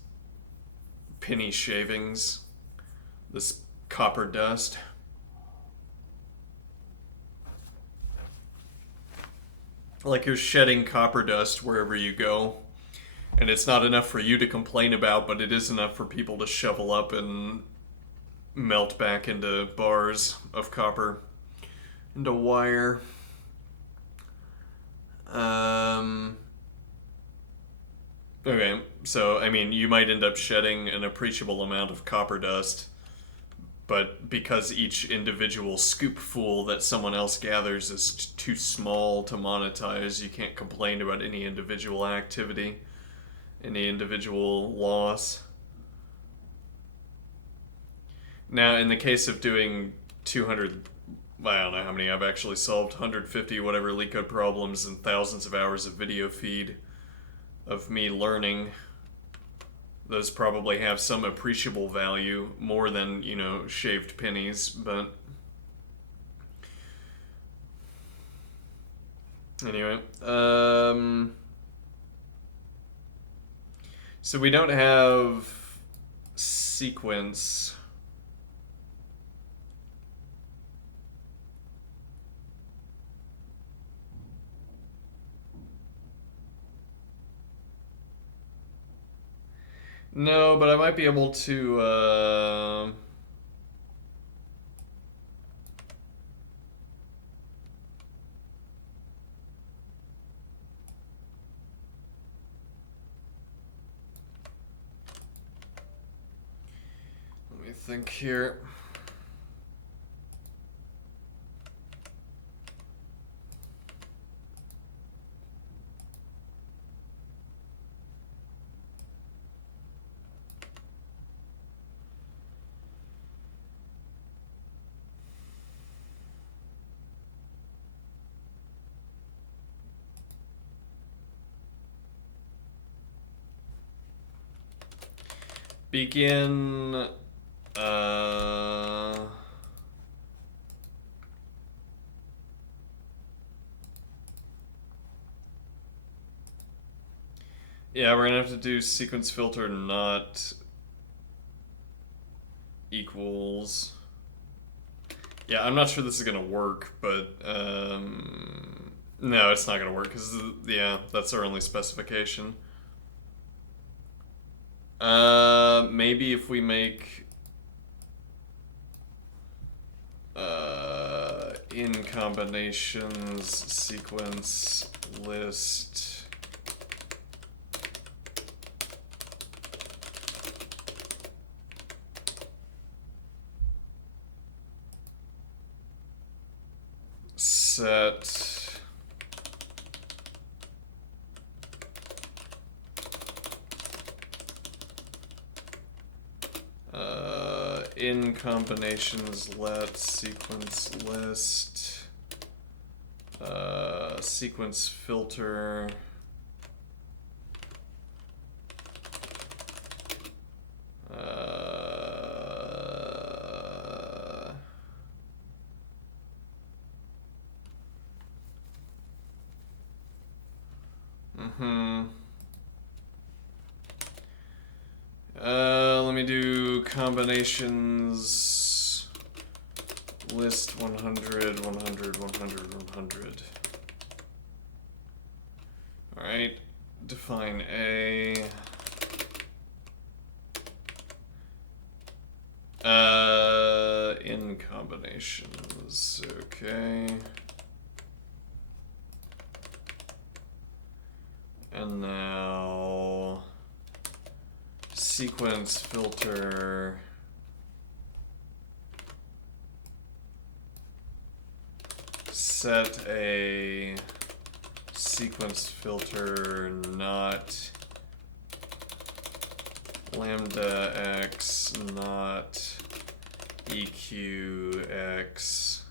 penny shavings, this copper dust. Like you're shedding copper dust wherever you go. And it's not enough for you to complain about, but it is enough for people to shovel up and melt back into bars of copper, into wire. Okay, so I mean, you might end up shedding an appreciable amount of copper dust, but because each individual scoopful that someone else gathers is too small to monetize, you can't complain about any individual activity, any individual loss. Now, in the case of doing 200, I don't know how many I've actually solved, 150 whatever LeetCode problems and thousands of hours of video feed of me learning, those probably have some appreciable value, more than, shaved pennies, but anyway. So we don't have sequence. No, but I might be able to. Let me think here. Begin. Yeah, we're gonna have to do sequence filter not equals. Yeah, I'm not sure this is gonna work, but no, it's not gonna work because yeah, that's our only specification. Maybe if we make in combinations sequence list. Set in combinations let sequence list sequence filter let me do combinations list 100, 100, 100, 100. Alright, define A. In combinations, okay. And now sequence filter set a sequence filter not lambda x not EQX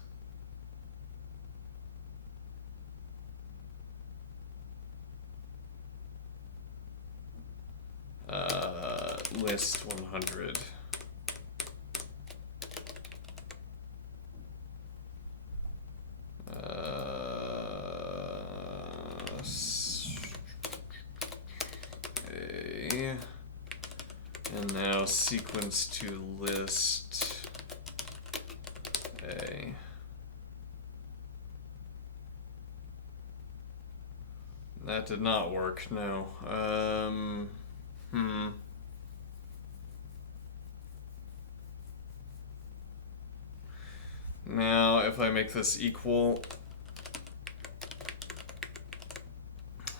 list 100. And now sequence to list A. That did not work, no. Now, if I make this equal,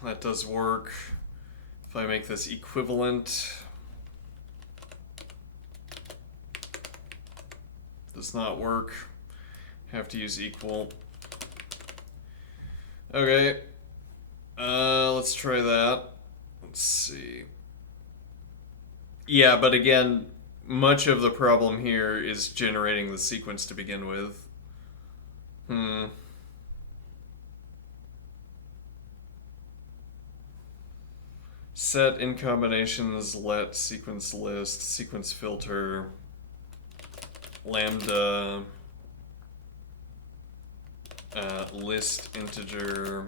that does work. If I make this equivalent, does not work. Have to use equal. Okay. Let's try that. Let's see. Yeah, but again, much of the problem here is generating the sequence to begin with. Set in combinations, let sequence list, sequence filter, lambda, list integer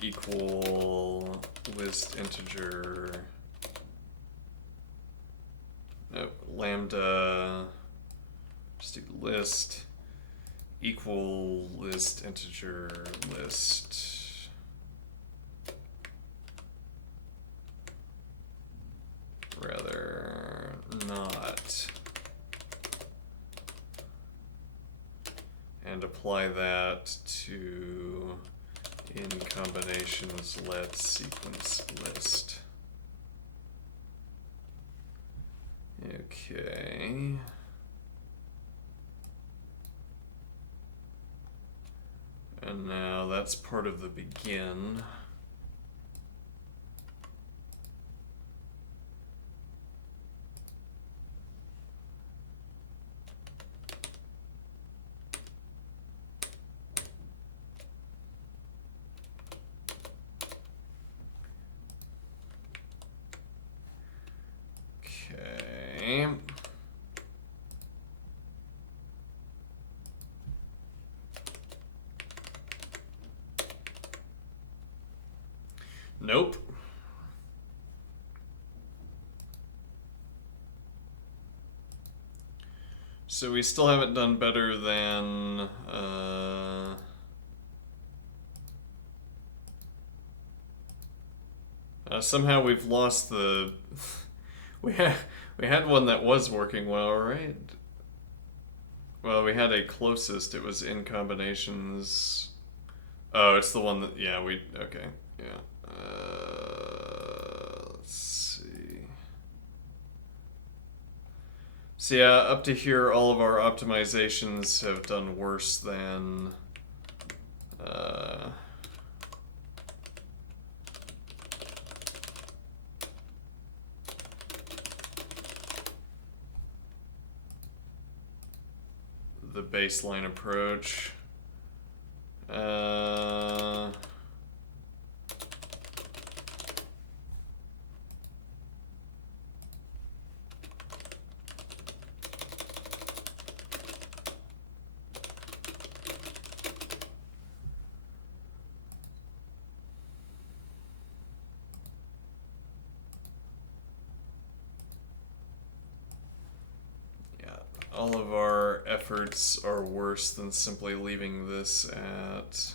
equal list integer, no, lambda, just do list equal list integer list. Rather not. And apply that to in combinations let sequence list. Okay. And now that's part of the begin. Nope. So we still haven't done better than somehow we've lost the we had we had one that was working well, right? Well, we had a closest. It was in combinations. Oh, it's the one that yeah we okay yeah. Let's see. So yeah, up to here, all of our optimizations have done worse than. Uh, the baseline approach. All of our efforts are worse than simply leaving this at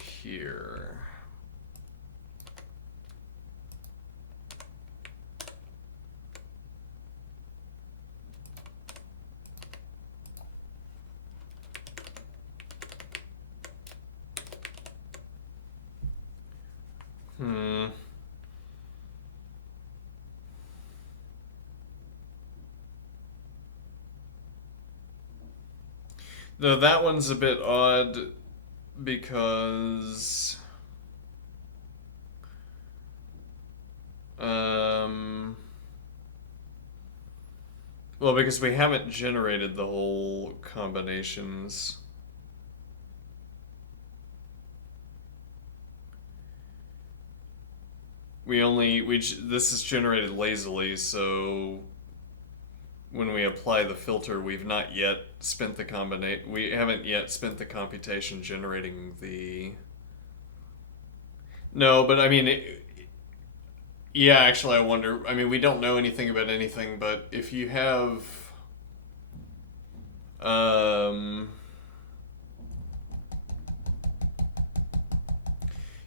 here. Hmm. Though that one's a bit odd because well, because we haven't generated the whole combinations. This is generated lazily, so when we apply the filter, we've not yet spent the combination. We haven't yet spent the computation generating the. No, but I mean, yeah. Actually, I wonder. I mean, we don't know anything about anything, but if you have, um,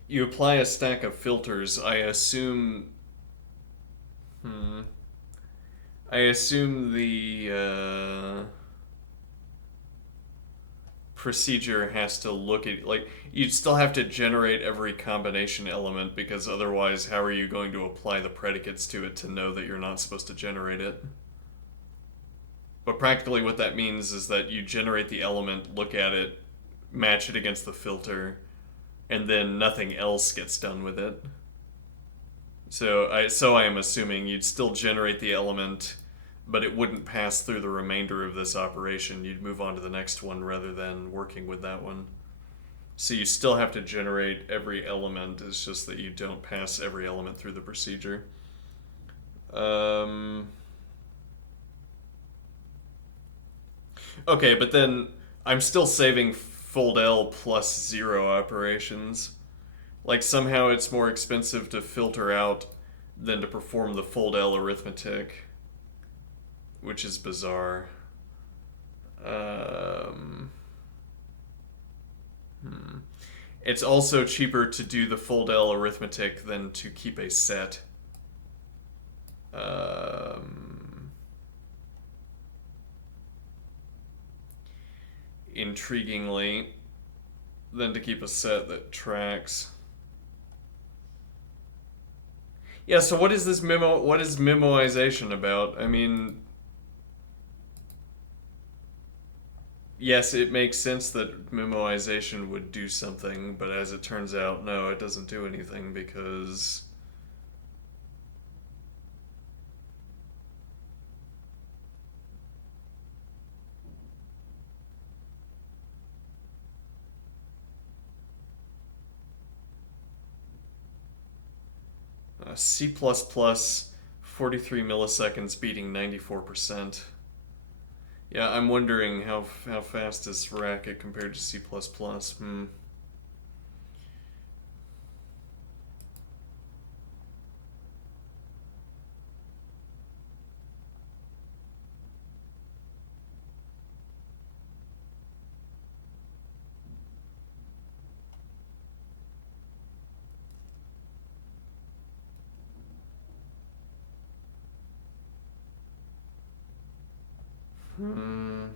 you apply a stack of filters. I assume. Hmm. I assume the procedure has to look at like you'd still have to generate every combination element because otherwise how are you going to apply the predicates to it to know that you're not supposed to generate it? But practically what that means is that you generate the element, look at it, match it against the filter, and then nothing else gets done with it. So I am assuming you'd still generate the element, but it wouldn't pass through the remainder of this operation. You'd move on to the next one rather than working with that one. So you still have to generate every element. It's just that you don't pass every element through the procedure. Okay, but then I'm still saving fold L plus 0 operations. Like somehow it's more expensive to filter out than to perform the fold L arithmetic, which is bizarre. It's also cheaper to do the fold L arithmetic than to keep a set. Intriguingly, than to keep a set that tracks. Yeah, so what is this memo? What is memoization about? I mean, yes, it makes sense that memoization would do something, but as it turns out, no, it doesn't do anything because. C++, 43 milliseconds beating 94%. Yeah, I'm wondering how fast is Racket compared to C++. Hmm. Hmm.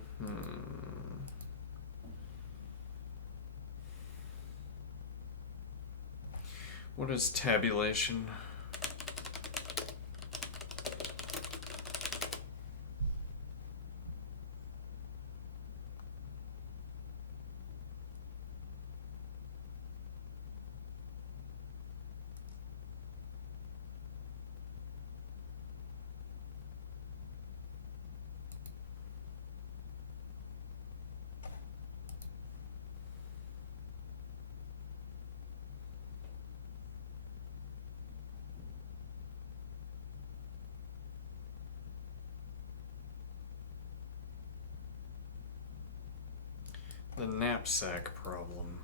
What is tabulation? The knapsack problem.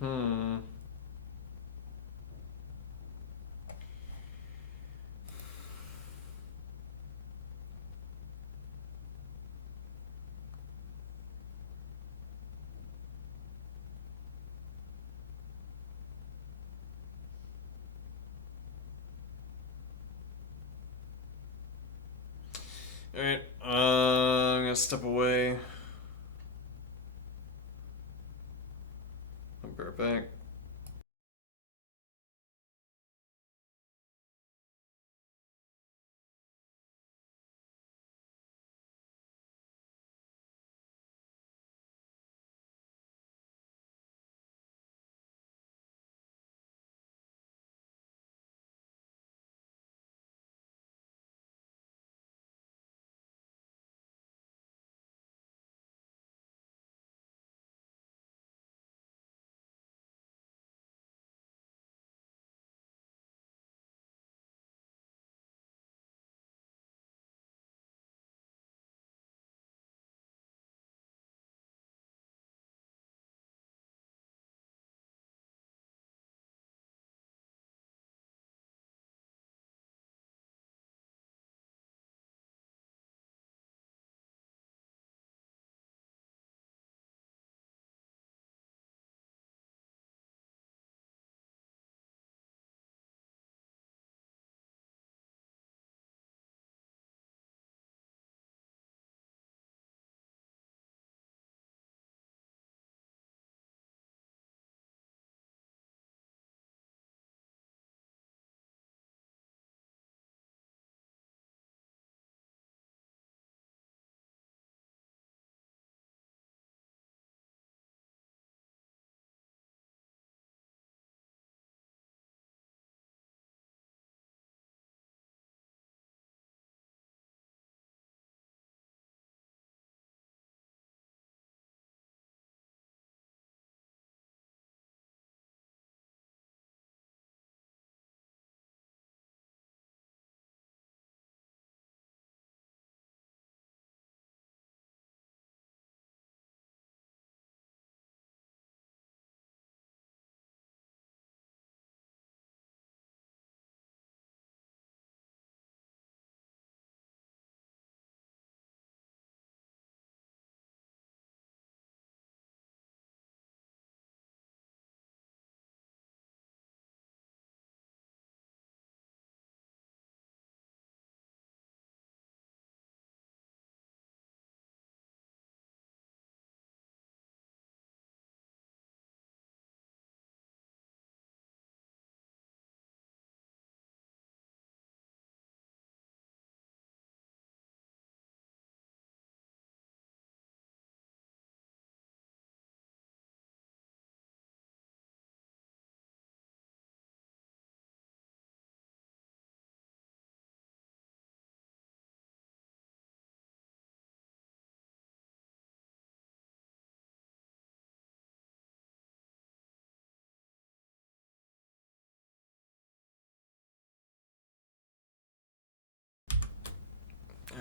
Hmm. Alright, I'm gonna step away. I'll be right back.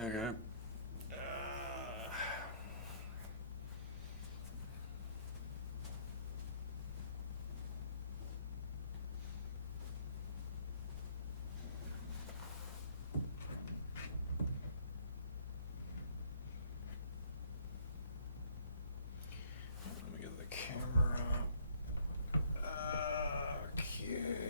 Okay. Let me get the camera up. Okay.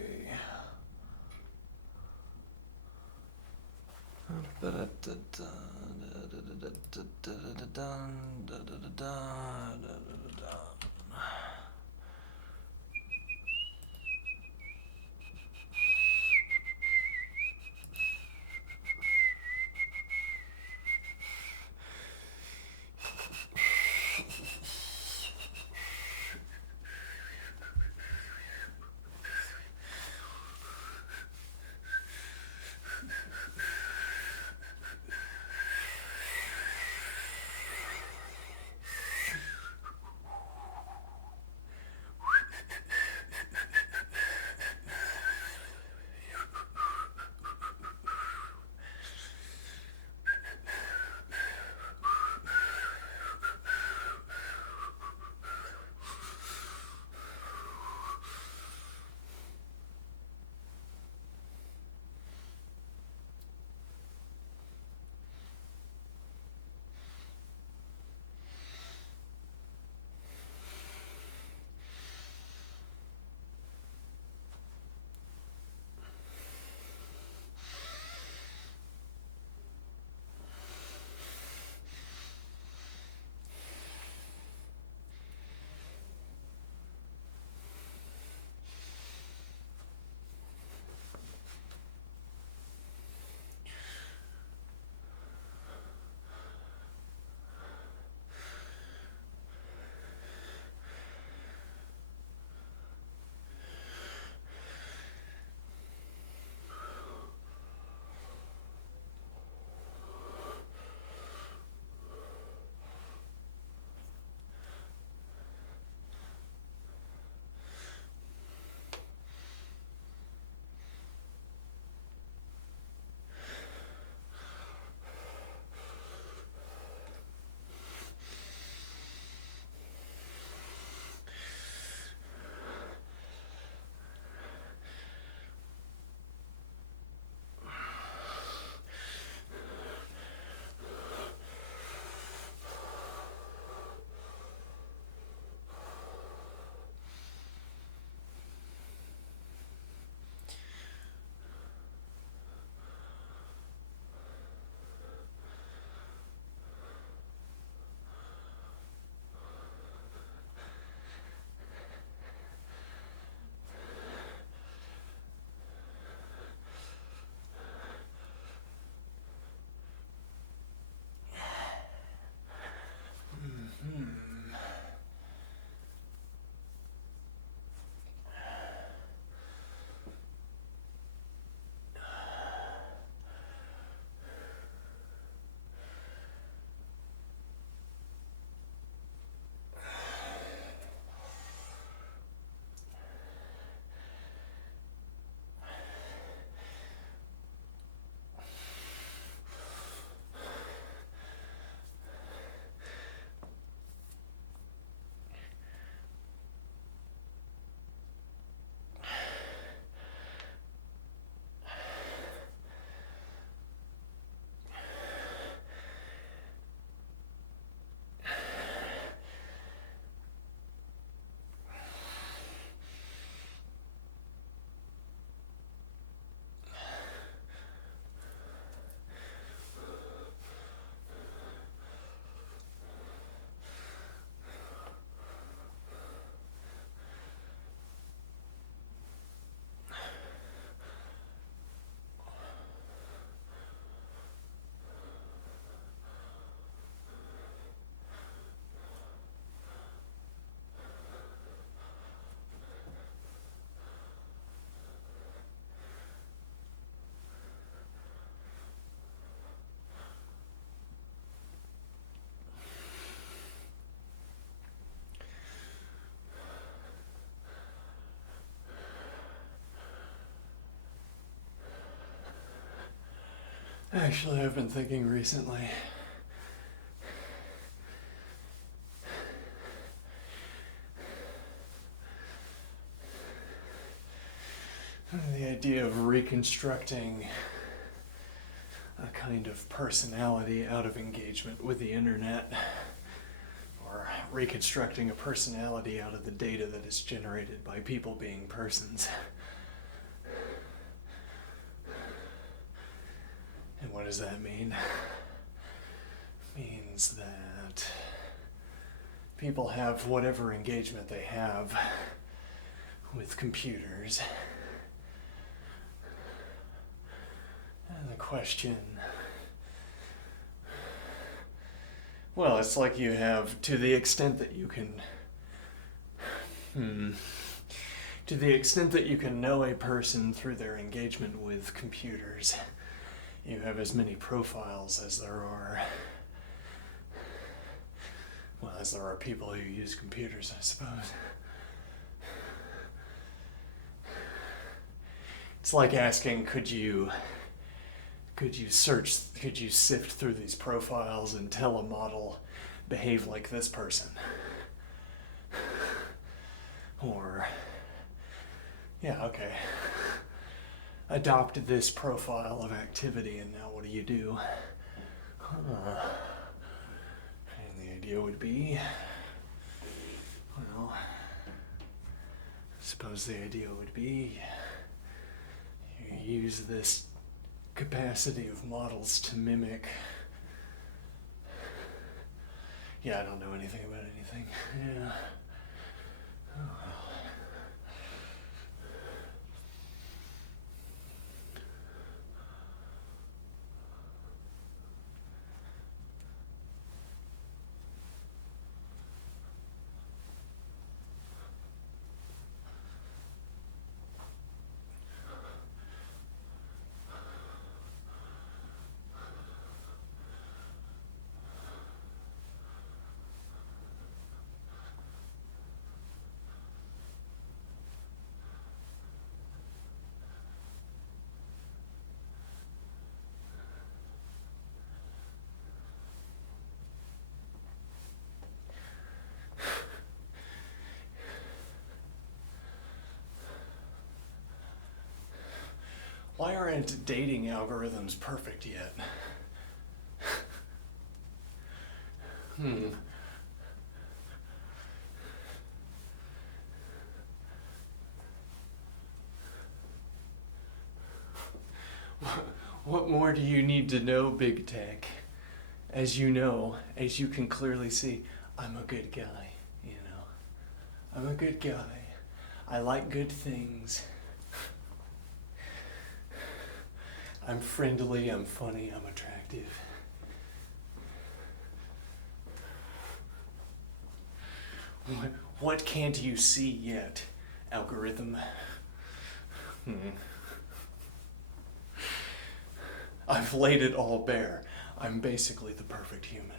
Actually, I've been thinking recently. The idea of reconstructing a kind of personality out of engagement with the internet, or reconstructing a personality out of the data that is generated by people being persons. And what does that mean? It means that people have whatever engagement they have with computers. And the question, well, it's like you have, to the extent that you can, to the extent that you can know a person through their engagement with computers, you have as many profiles as there are, well, as there are people who use computers, I suppose. It's like asking, could you sift through these profiles and tell a model, behave like this person? Or, yeah, okay, adopt this profile of activity, and now what do you do? And the idea would be, well, suppose the idea would be, you use this capacity of models to mimic. Yeah, I don't know anything about anything. Yeah. Oh well. Why aren't dating algorithms perfect yet? What more do you need to know, big tech? As you know, as you can clearly see, I'm a good guy, you know. I'm a good guy. I like good things. I'm friendly, I'm funny, I'm attractive. What can't you see yet, algorithm? I've laid it all bare. I'm basically the perfect human.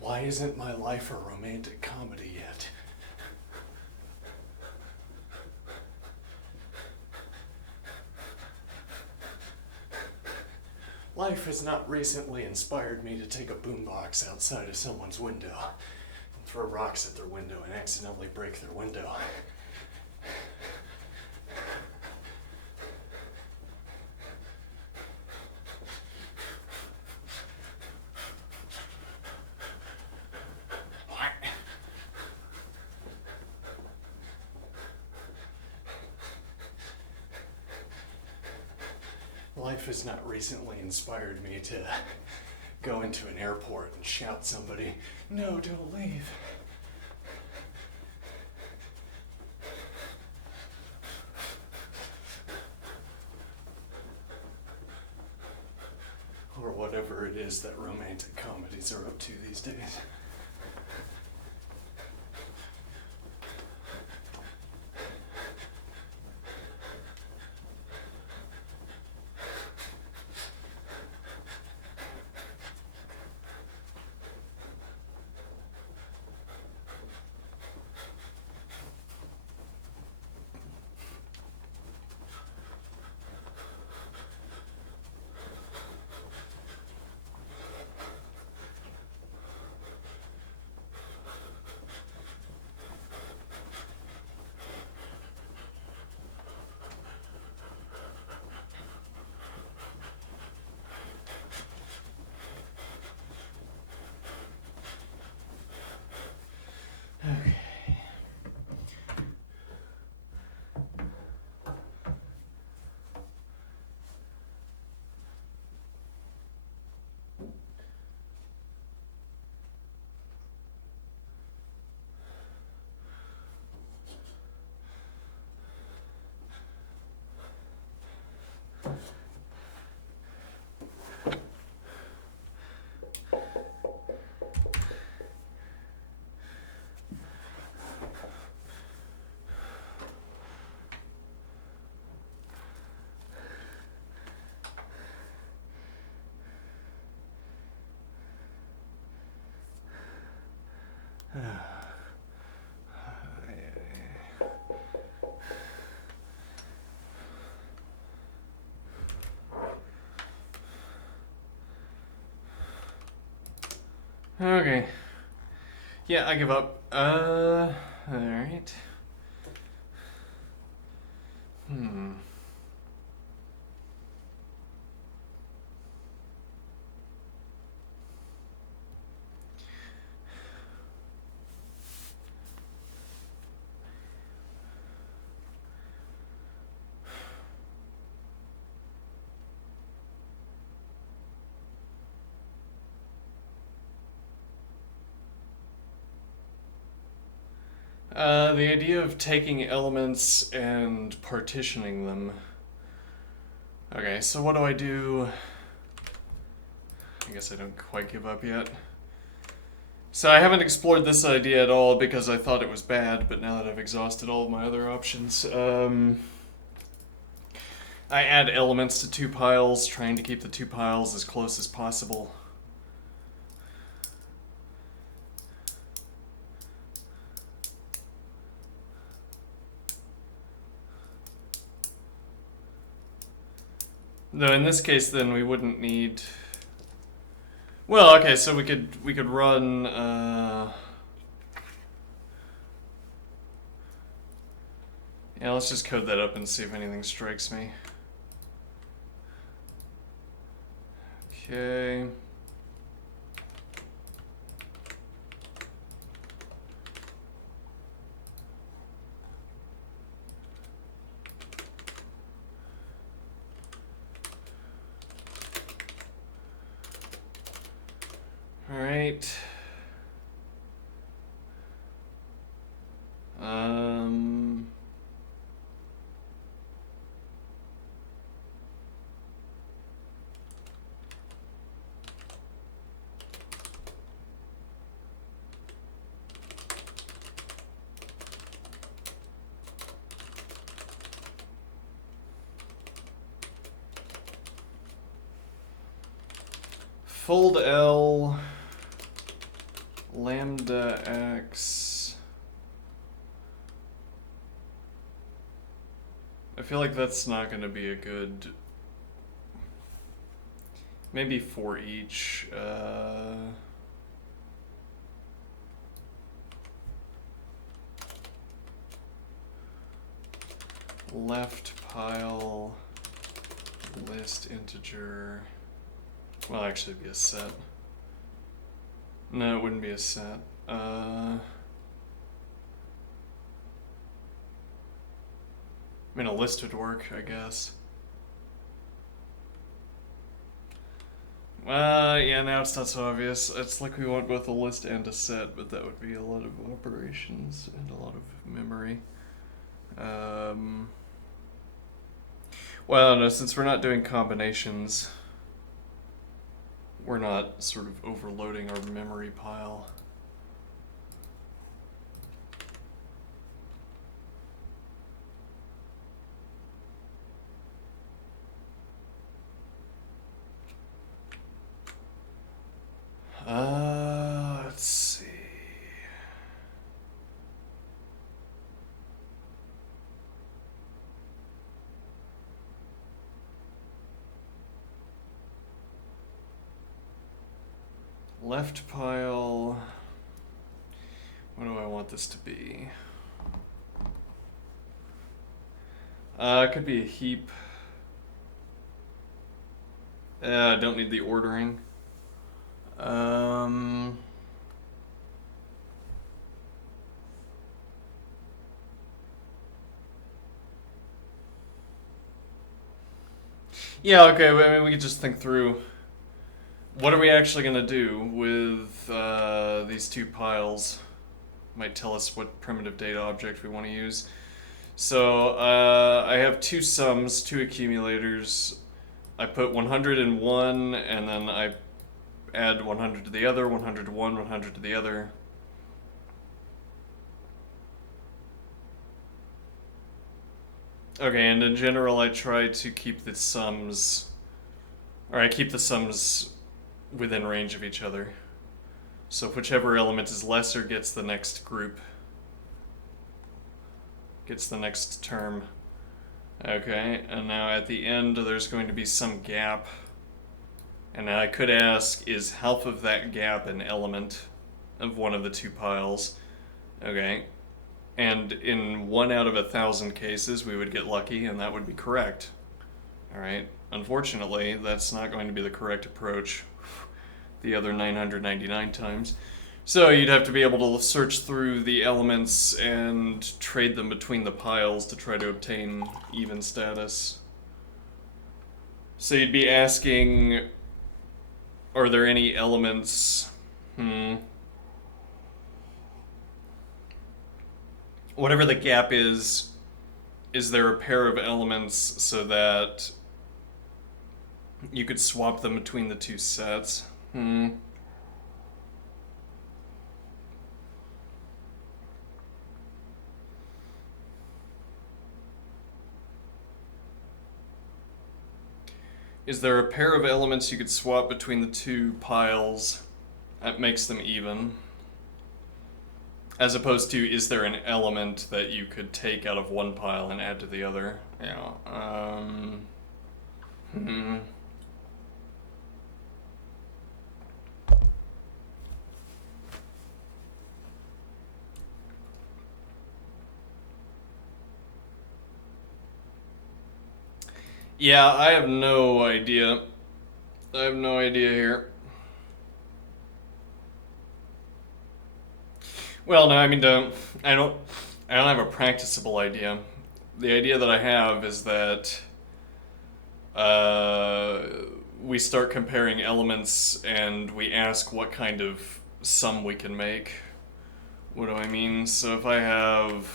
Why isn't my life a romantic comedy yet? Life has not recently inspired me to take a boombox outside of someone's window and throw rocks at their window and accidentally break their window. Life has not recently inspired me to go into an airport and shout somebody, "No, don't leave." is that romantic comedies are up to these days. Okay. Yeah, I give up. Alright. The idea of taking elements and partitioning them. Okay, so what do I do? I guess I don't quite give up yet. So I haven't explored this idea at all because I thought it was bad, but now that I've exhausted all of my other options, I add elements to two piles, trying to keep the two piles as close as possible. No, in this case, then we wouldn't need. Well, okay, so we could run. Yeah, let's just code that up and see if anything strikes me. Okay. All right. Fold L, lambda x. I feel like that's not going to be a good. Maybe for each. Left pile, list integer. Well, actually, it'd be a set. No, it wouldn't be a set. I mean, a list would work, I guess. Yeah, now it's not so obvious. It's like we want both a list and a set, but that would be a lot of operations and a lot of memory. Well, no, since we're not doing combinations, we're not sort of overloading our memory pile. Let's see. Left pile. What do I want this to be? It could be a heap. I don't need the ordering. Yeah, okay, I mean, we could just think through what are we actually going to do with these two piles. Might tell us what primitive data object we want to use. So I have two sums, two accumulators. I put 100 in one, and then I add 100 to the other, 100 to one, 100 to the other. Okay, and in general, I try to keep the sums, or I keep the sums within range of each other. So whichever element is lesser gets the next group, gets the next term. Okay, and now at the end, there's going to be some gap. And I could ask, is half of that gap an element of one of the two piles? Okay. And in 1 out of 1,000 cases, we would get lucky, and that would be correct. Alright. Unfortunately, that's not going to be the correct approach the other 999 times. So you'd have to be able to search through the elements and trade them between the piles to try to obtain even status. So you'd be asking, are there any elements? Whatever the gap is there a pair of elements so that you could swap them between the two sets? Is there a pair of elements you could swap between the two piles that makes them even? As opposed to, is there an element that you could take out of one pile and add to the other? Yeah. Yeah, I have no idea. I have no idea here. Well, no, I mean, I don't have a practicable idea. The idea that I have is that we start comparing elements and we ask what kind of sum we can make. What do I mean? So if I have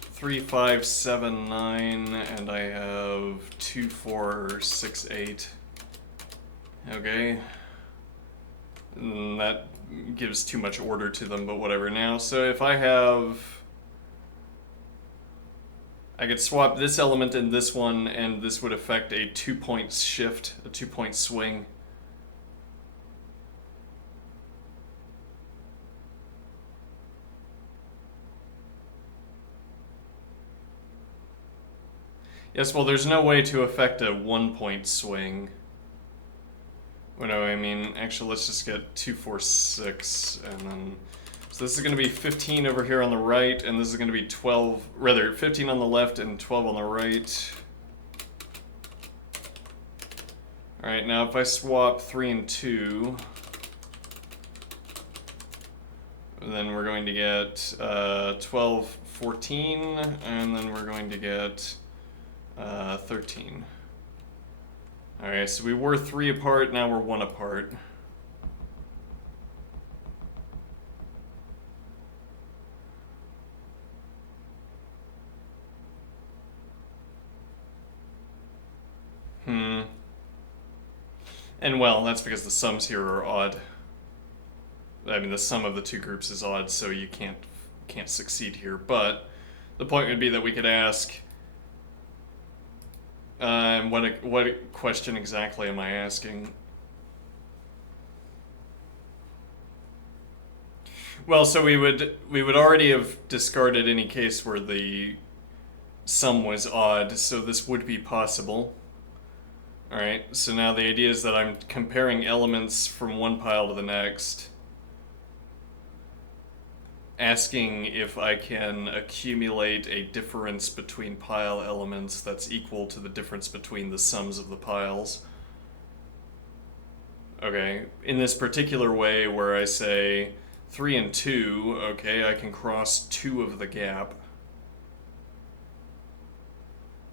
3, 5, 7, 9, and I have 2, 4, 6, 8. Okay. That gives too much order to them, but whatever. Now, so if I could swap this element and this one, and this would affect a 2-point shift, a 2-point swing. Yes, well, there's no way to affect a 1-point swing. What do I mean? Actually, let's just get 2, 4, 6, and then... So this is going to be 15 over here on the right, and this is going to be 12... Rather, 15 on the left and 12 on the right. Alright, now if I swap 3 and 2... then we're going to get 12, 14, and then we're going to get 13. Alright, so we were 3 apart, now we're 1 apart. And well, that's because the sums here are odd. I mean, the sum of the two groups is odd, so you can't succeed here. But the point would be that we could ask, what question exactly am I asking? Well, so we would already have discarded any case where the sum was odd, so this would be possible. Alright, so now the idea is that I'm comparing elements from one pile to the next, asking if I can accumulate a difference between pile elements that's equal to the difference between the sums of the piles. Okay, in this particular way where I say 3 and 2, okay, I can cross 2 of the gap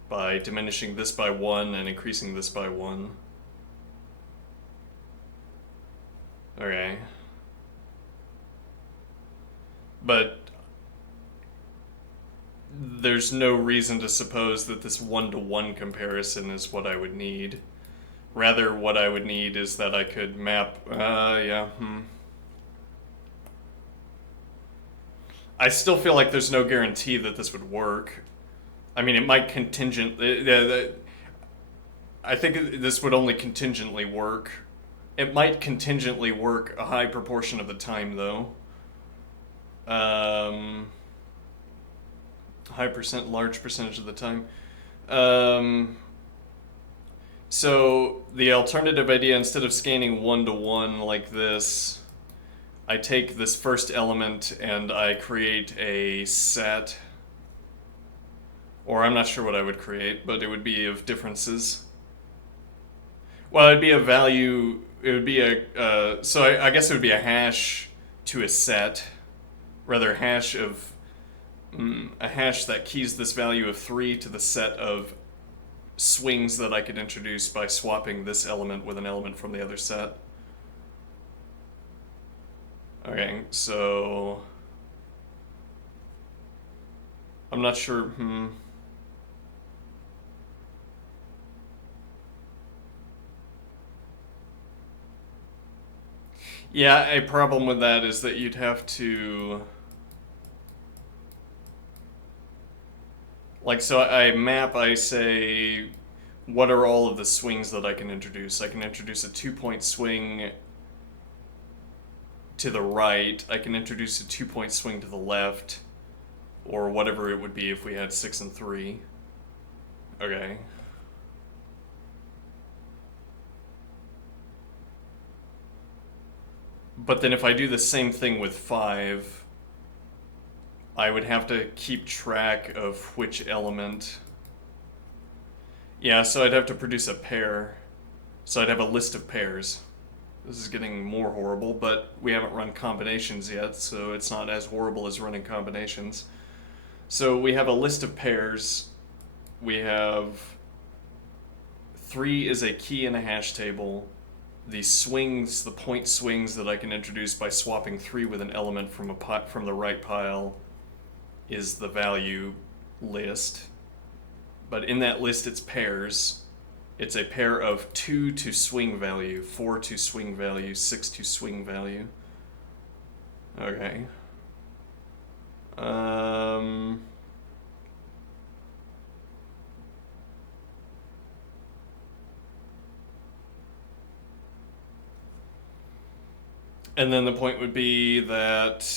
by diminishing this by 1 and increasing this by 1. Okay. But there's no reason to suppose that this 1-to-1 comparison is what I would need. Rather, what I would need is that I could map, I still feel like there's no guarantee that this would work. I mean, it might I think this would only contingently work. It might contingently work a high proportion of the time, though. Large percentage of the time. So the alternative idea, instead of scanning 1-to-1 like this, I take this first element and I create a set. Or I'm not sure what I would create, but it would be of differences. Well, it'd be a value, it would be a, so I guess it would be a hash to a set. Rather, a hash that keys this value of 3 to the set of swings that I could introduce by swapping this element with an element from the other set. Okay, so I'm not sure, Yeah, a problem with that is that you'd have to, like, so I say, what are all of the swings that I can introduce? I can introduce a 2-point swing to the right, I can introduce a 2-point swing to the left, or whatever it would be if we had 6 and 3. Okay. But then if I do the same thing with 5, I would have to keep track of which element. Yeah, so I'd have to produce a pair. So I'd have a list of pairs. This is getting more horrible, but we haven't run combinations yet, so it's not as horrible as running combinations. So we have a list of pairs. We have 3 is a key in a hash table. The swings, the point swings that I can introduce by swapping 3 with an element from the right pile is the value list. But in that list, it's pairs. It's a pair of 2 to swing value, 4 to swing value, 6 to swing value. Okay. And then the point would be that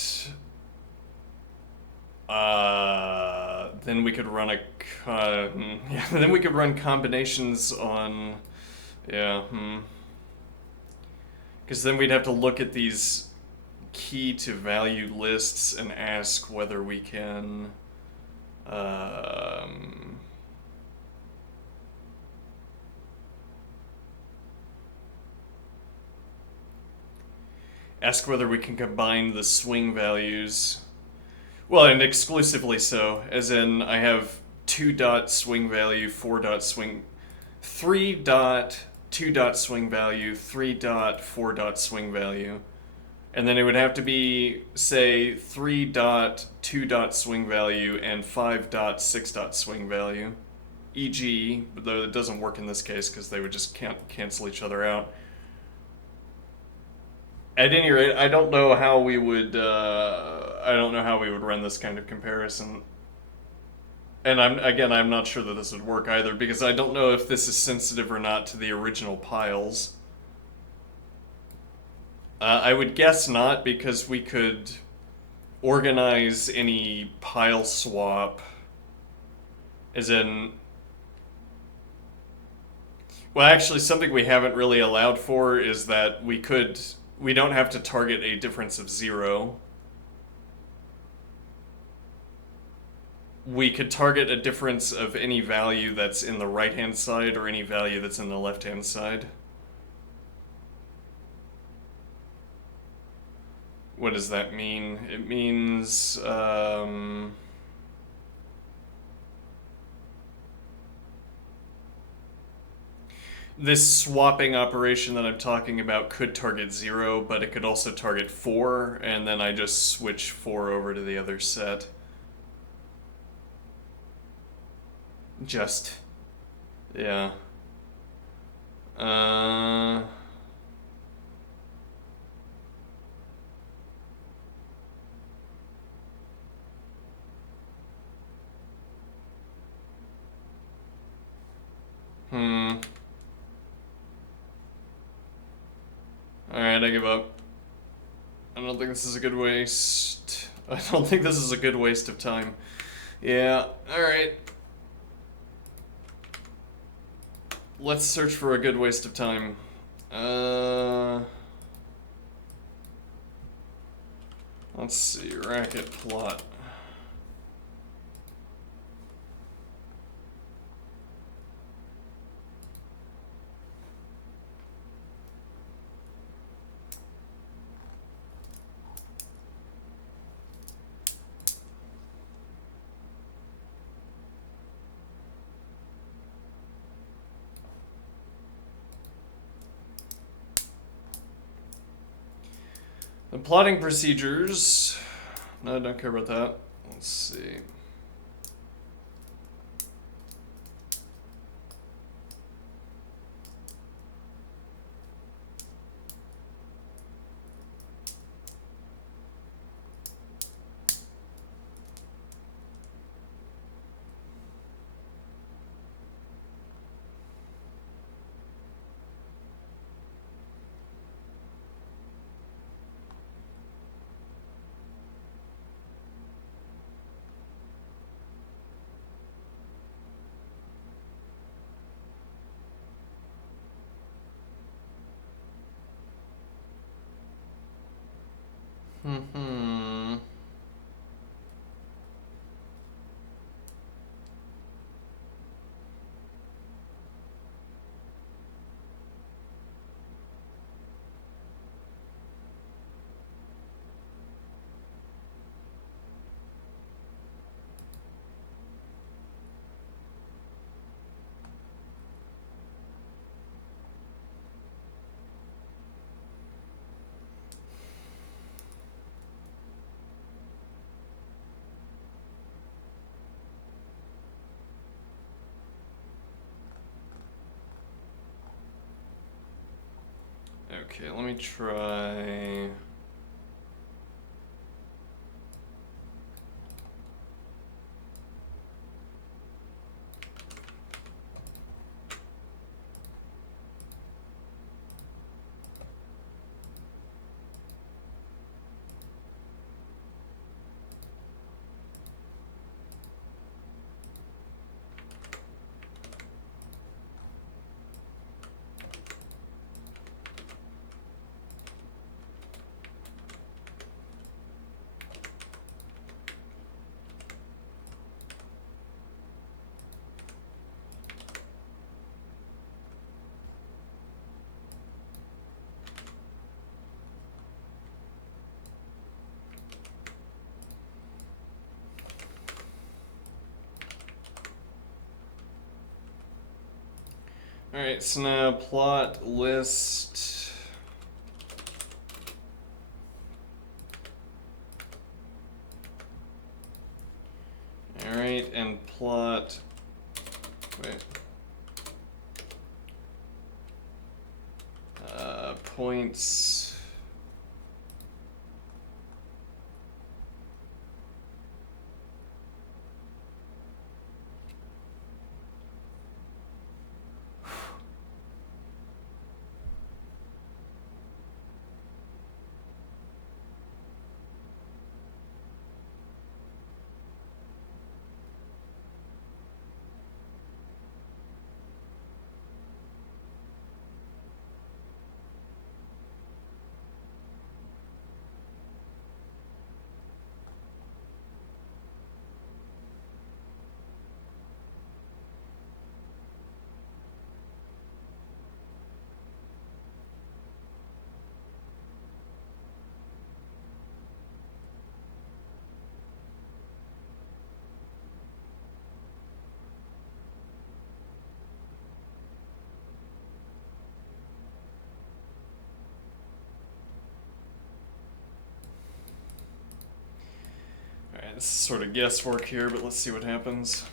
then we could run then we could run combinations on, because then we'd have to look at these key to value lists and ask whether we can ask whether we can combine the swing values. Well, and exclusively so, as in I have 2 dot swing value, 4 dot swing, 3 dot 2 dot swing value, 3 dot 4 dot swing value. And then it would have to be, say, 3 dot 2 dot swing value and 5 dot 6 dot swing value. E.g., though it doesn't work in this case because they would just cancel each other out. At any rate, I don't know how we would. I don't know how we would run this kind of comparison. And I'm not sure that this would work either because I don't know if this is sensitive or not to the original piles. I would guess not because we could organize any pile swap, as in. Well, actually, something we haven't really allowed for is that we don't have to target a difference of 0. We could target a difference of any value that's in the right-hand side or any value that's in the left-hand side. What does that mean? It means, this swapping operation that I'm talking about could target 0, but it could also target 4, and then I just switch 4 over to the other set. Just, yeah. Uh... Hmm. Alright, I give up. I don't think this is a good waste. I don't think this is a good waste of time. Yeah, alright. Let's search for a good waste of time. Let's see, racket plot. The plotting procedures. No, I don't care about that. Let's see. Hmm. Okay, let me try. Alright, so now plot list. Alright, and plot. Wait. Points It's sort of guesswork here, but let's see what happens.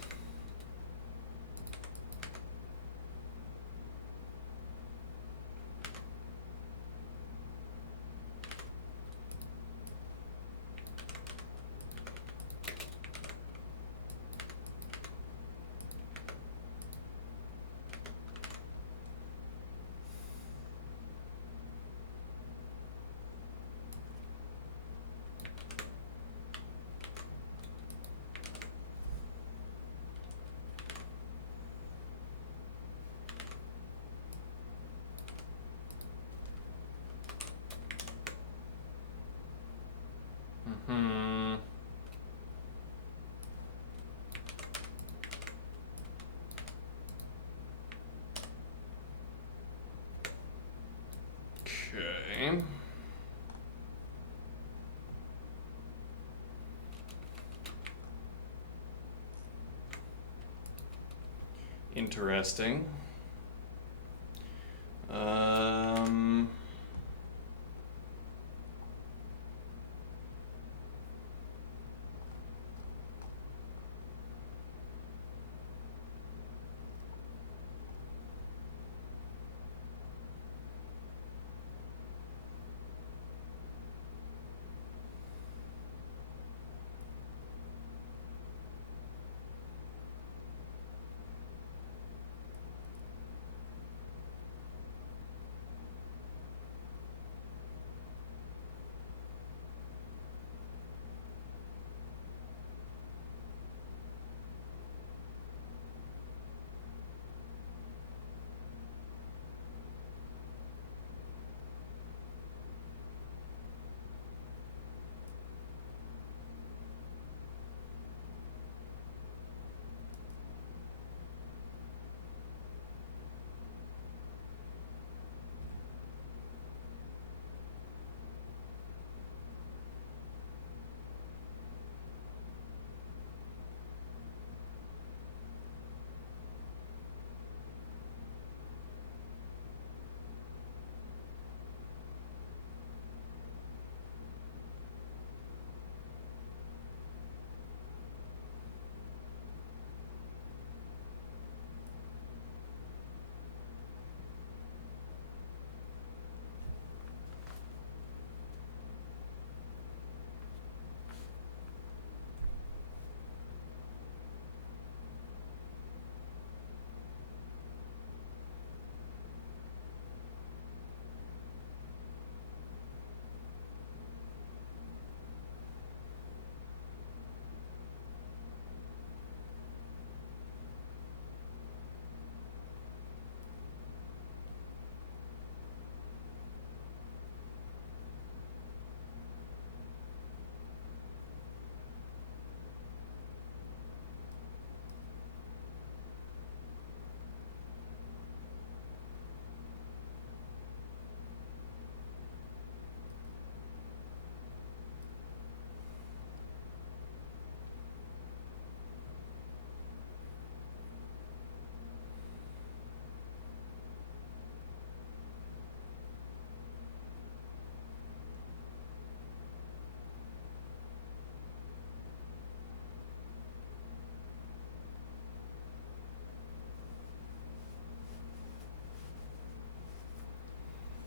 Hmm. Okay. Interesting. Um.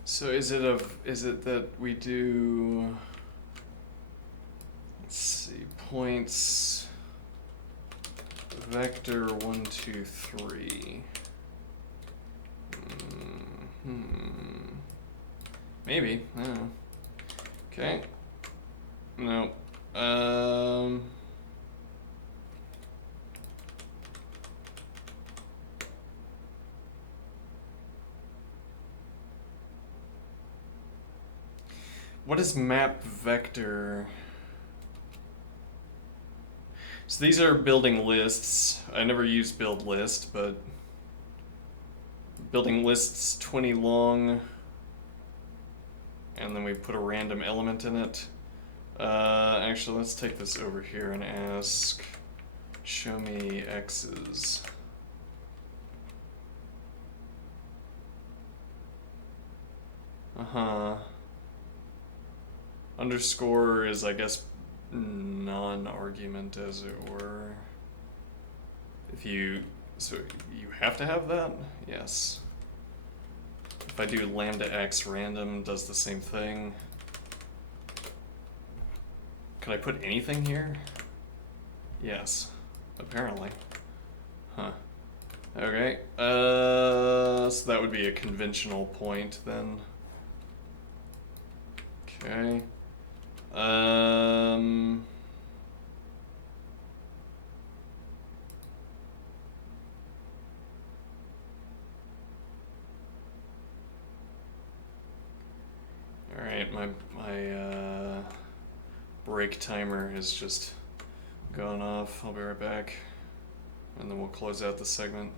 So is it that we do, let's see, points vector 1, 2, 3. Maybe, I don't know. Okay. No. What is map vector? So these are building lists. I never use build list, but building lists 20 long, and then we put a random element in it. Actually, let's take this over here and ask, show me x's. Underscore is, I guess, non-argument, as it were. So you have to have that? Yes. If I do lambda x random, does the same thing. Could I put anything here? Yes, apparently. Huh. Okay, so that would be a conventional point then. Okay. All right, my break timer has just gone off. I'll be right back, and then we'll close out the segment.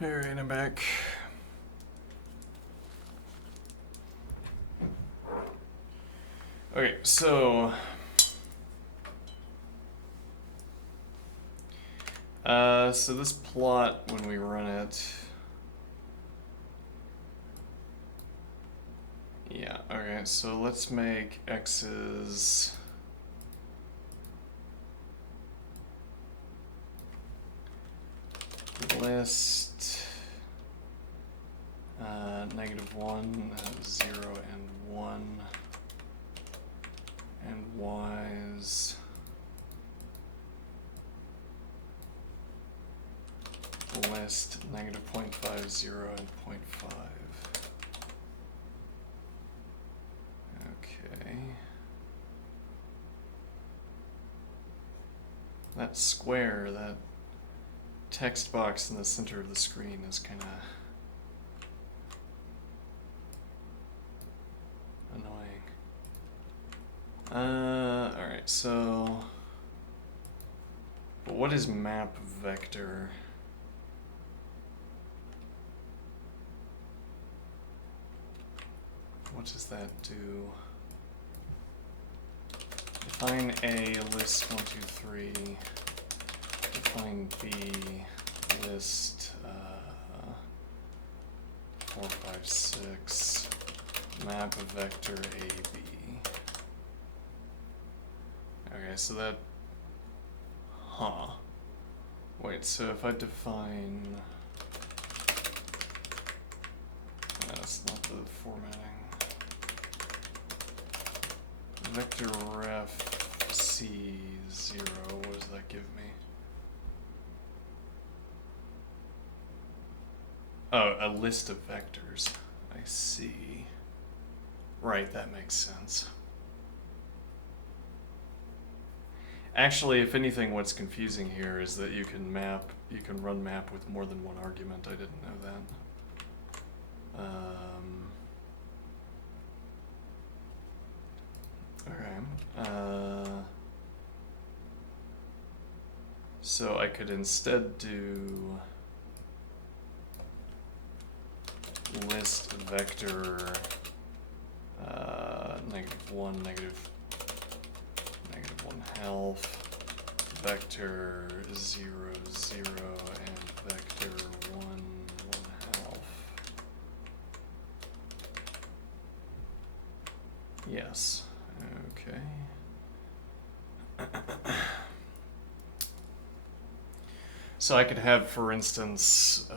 Alright, I'm back. Okay, so so this plot, when we run it, yeah, okay, so let's make x's list -1, 0, and 1, and y's list -0.5, 0, and 0.5. Okay. That square, that text box in the center of the screen is kind of annoying. Alright, so but what is map vector? What does that do? Define A, list 1, 2, 3. Define B, list 4, 5, 6. Map vector AB. Okay, so that... Huh. Wait, so if I define... That's not the formatting. Vector ref C0, what does that give me? Oh, a list of vectors. I see. Right, that makes sense. Actually, if anything, what's confusing here is that you can run map with more than one argument. I didn't know that. Okay. So I could instead do list vector -1, -1 health, vector 0, 0, and vector 1, 1 health. Yes. Okay. So I could have, for instance,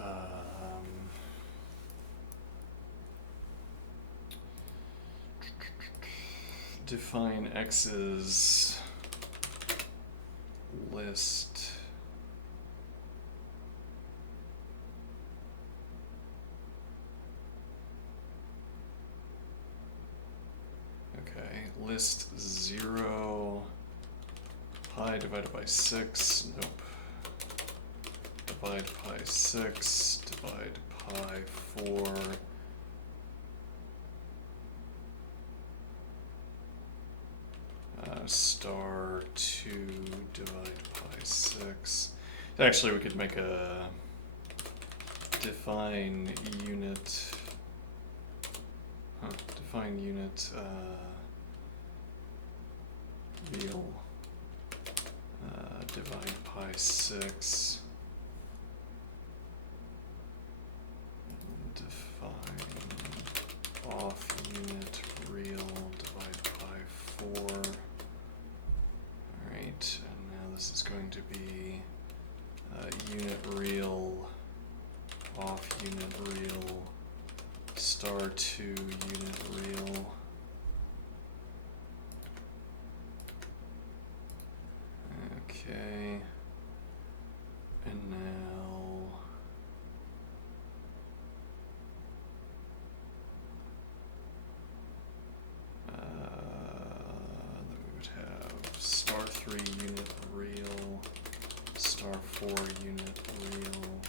define x's list list 0 pi divided by 6, nope, divide pi 6, divide pi 4, star 2 divide pi 6. Actually, we could make a define unit, define unit real divide pi 6, define off unit real divide pi 4. Alright, and now this is going to be unit real off unit real star 2 unit real. Okay, and now then we would have star 3 unit real, star 4 unit real.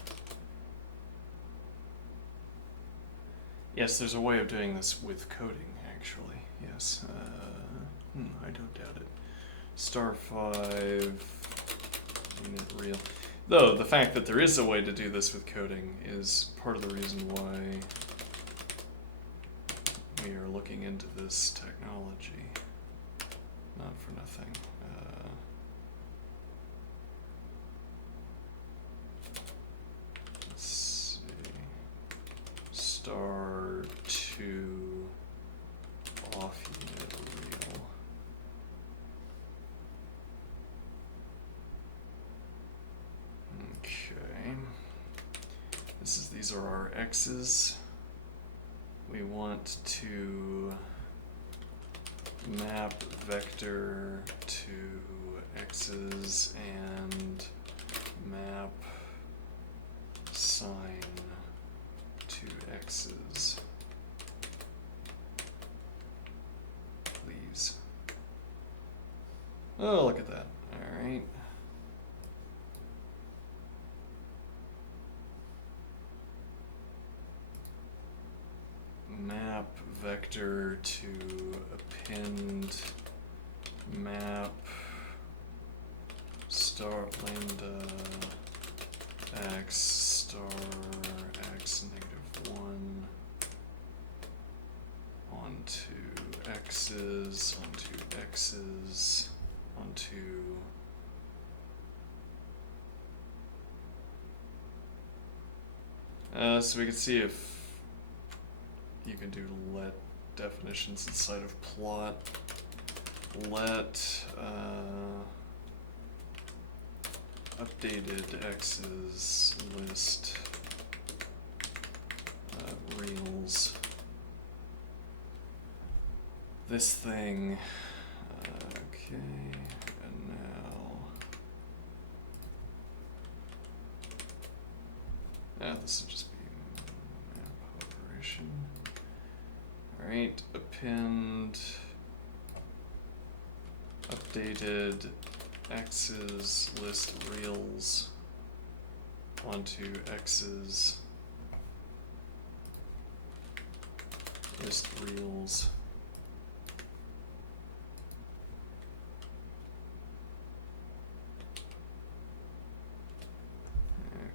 Yes, there's a way of doing this with coding, actually. Yes, I don't doubt it. Star 5 unit real. Though the fact that there is a way to do this with coding is part of the reason why we are looking into this technology. Not for nothing. Let's see. Star 2 off unit real. Okay. These are our x's. We want to map vector to x's and map sign to x's. Please. Oh, look at that. All right. Map vector to append map star lambda x star x -1 onto x's onto so we can see if you can do let definitions inside of plot. Let updated x's list reals. This thing. Okay, and now. This will just be map operation. Alright, append updated x's list reals onto x's list reals.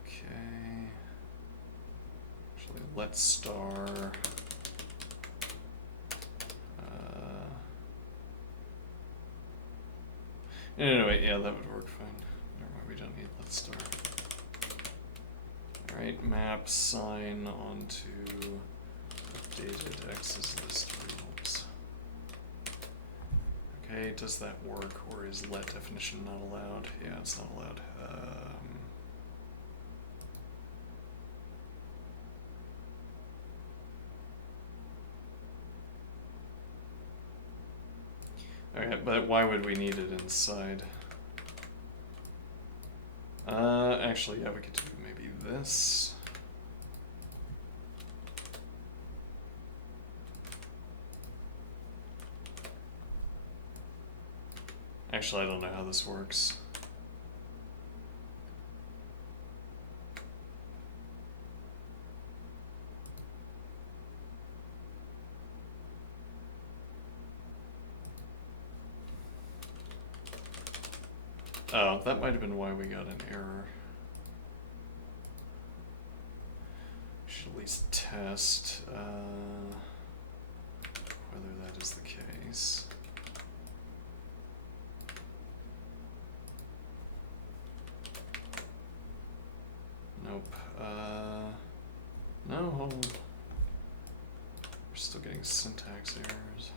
Okay. Actually, let star. No, wait, yeah, that would work fine. Never mind, we don't need let star. Alright, map sign onto updated x's list reals. Okay, does that work, or is let definition not allowed? Yeah, it's not allowed. Alright, but why would we need it inside? Actually, yeah, we could do maybe this. Actually, I don't know how this works. Oh, that might have been why we got an error. Should at least test whether that is the case. Nope. No, hold on. We're still getting syntax errors.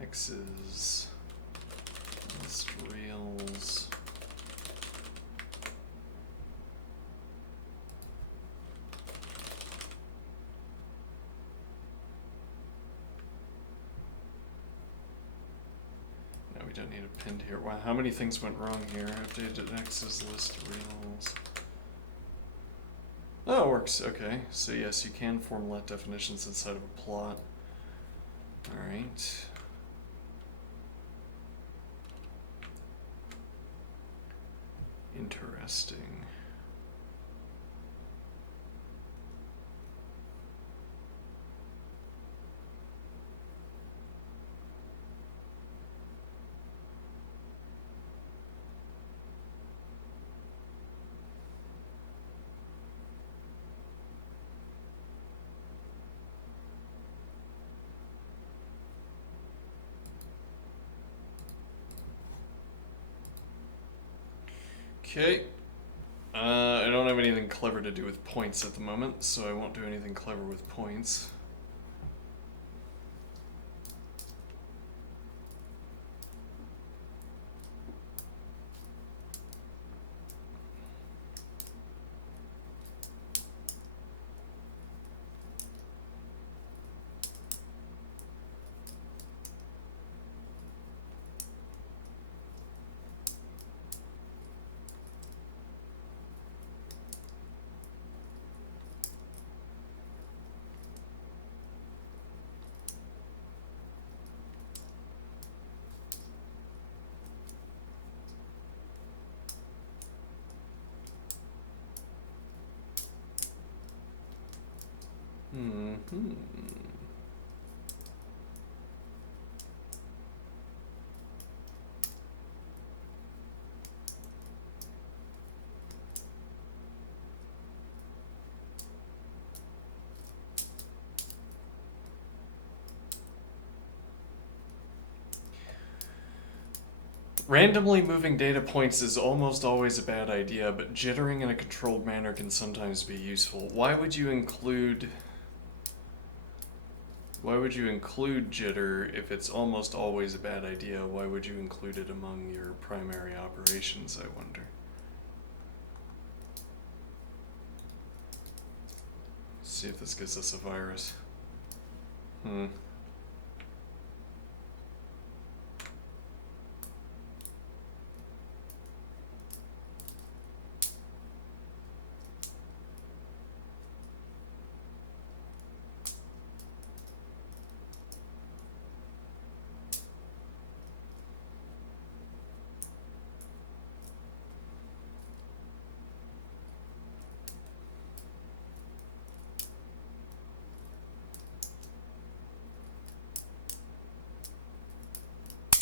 X's. List reals. No, we don't need a pinned here. Wow, how many things went wrong here? Updated X's list reals. Oh, it works. Okay. So yes, you can form let definitions inside of a plot. Alright. Interesting. Okay. I don't have anything clever to do with points at the moment, so I won't do anything clever with points. Hmm. Randomly moving data points is almost always a bad idea, but jittering in a controlled manner can sometimes be useful. Why would you include jitter if it's almost always a bad idea? Why would you include it among your primary operations, I wonder? See if this gives us a virus.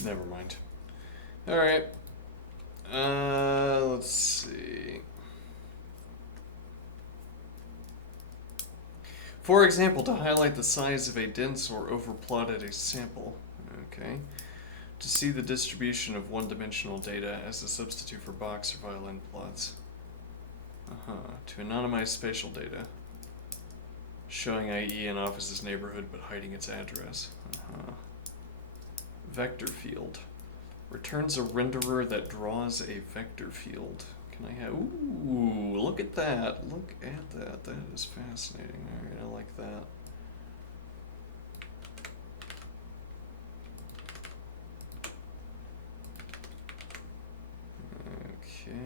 Never mind. Alright. Let's see. For example, to highlight the size of a dense or overplotted sample. Okay. To see the distribution of one-dimensional data as a substitute for box or violin plots. To anonymize spatial data. Showing IE an office's neighborhood but hiding its address. Vector field. Returns a renderer that draws a vector field. Can I have... Ooh, look at that. Look at that. That is fascinating. Alright, I like that. Okay.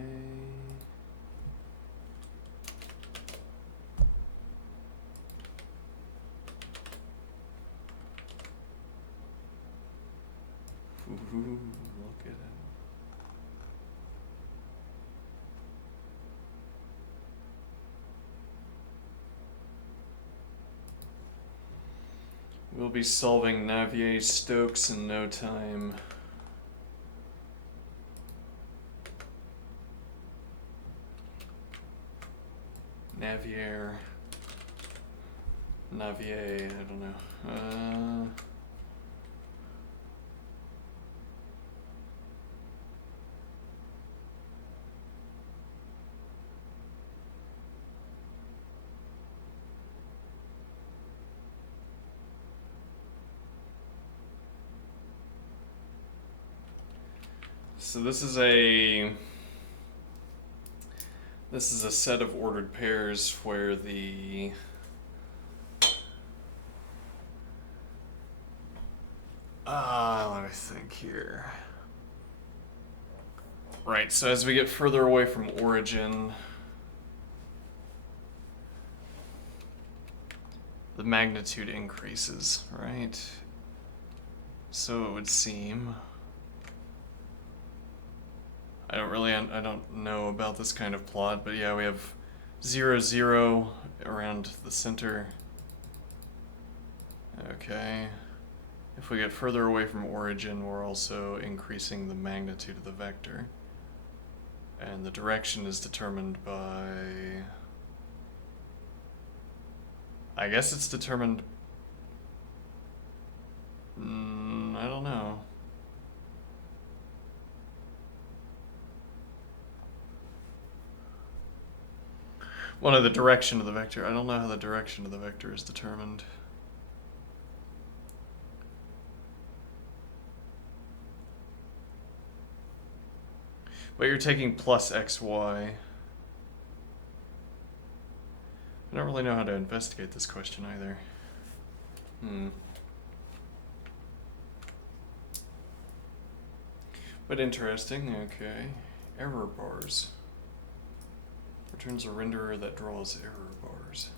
Ooh, look at it. We'll be solving Navier-Stokes in no time. Navier, I don't know. So this is a set of ordered pairs where the let me think here. Right, so as we get further away from origin, the magnitude increases, right? So it would seem. I don't know about this kind of plot, but yeah, we have 0, 0 around the center. Okay. If we get further away from origin, we're also increasing the magnitude of the vector. And the direction is determined by... I guess it's determined... I don't know. One of the direction of the vector. I don't know how the direction of the vector is determined. But you're taking plus xy. I don't really know how to investigate this question either. But interesting, okay. Error bars. Returns a renderer that draws error bars.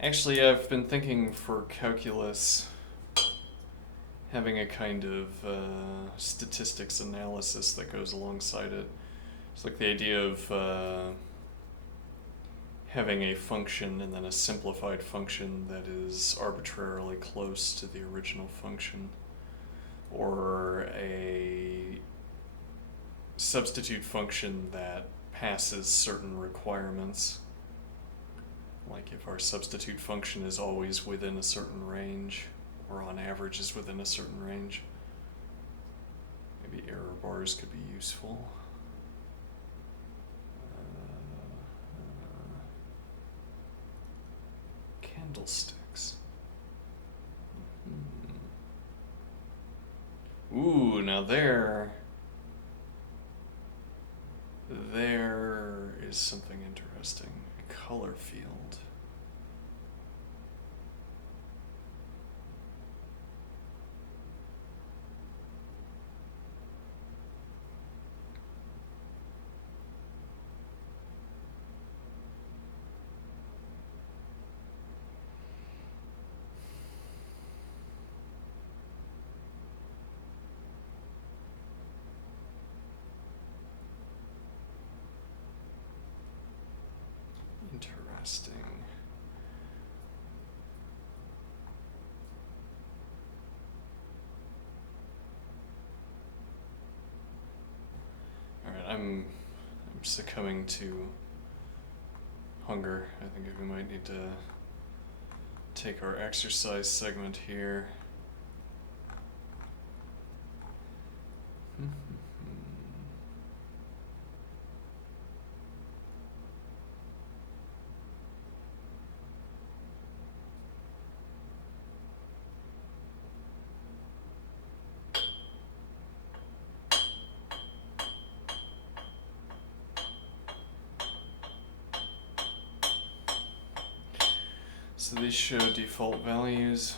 Actually, I've been thinking for calculus, having a kind of statistics analysis that goes alongside it. It's like the idea of having a function and then a simplified function that is arbitrarily close to the original function, or a substitute function that passes certain requirements. Like if our substitute function is always within a certain range, or on average is within a certain range, maybe error bars could be useful. Candlesticks. Ooh, now there is something interesting. A color field. Interesting. All right, I'm succumbing to hunger. I think we might need to take our exercise segment here. So these show default values.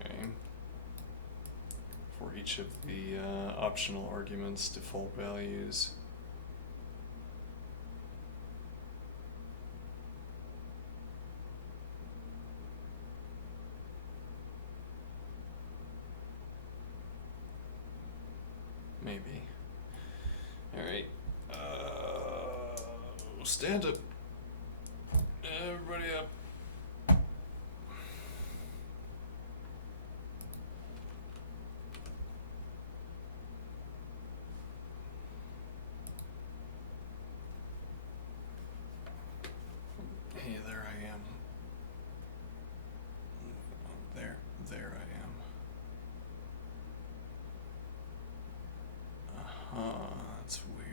Okay. For each of the optional arguments, default values. Maybe. Alright. Stand up. Everybody up. Hey, there I am. There I am. That's weird.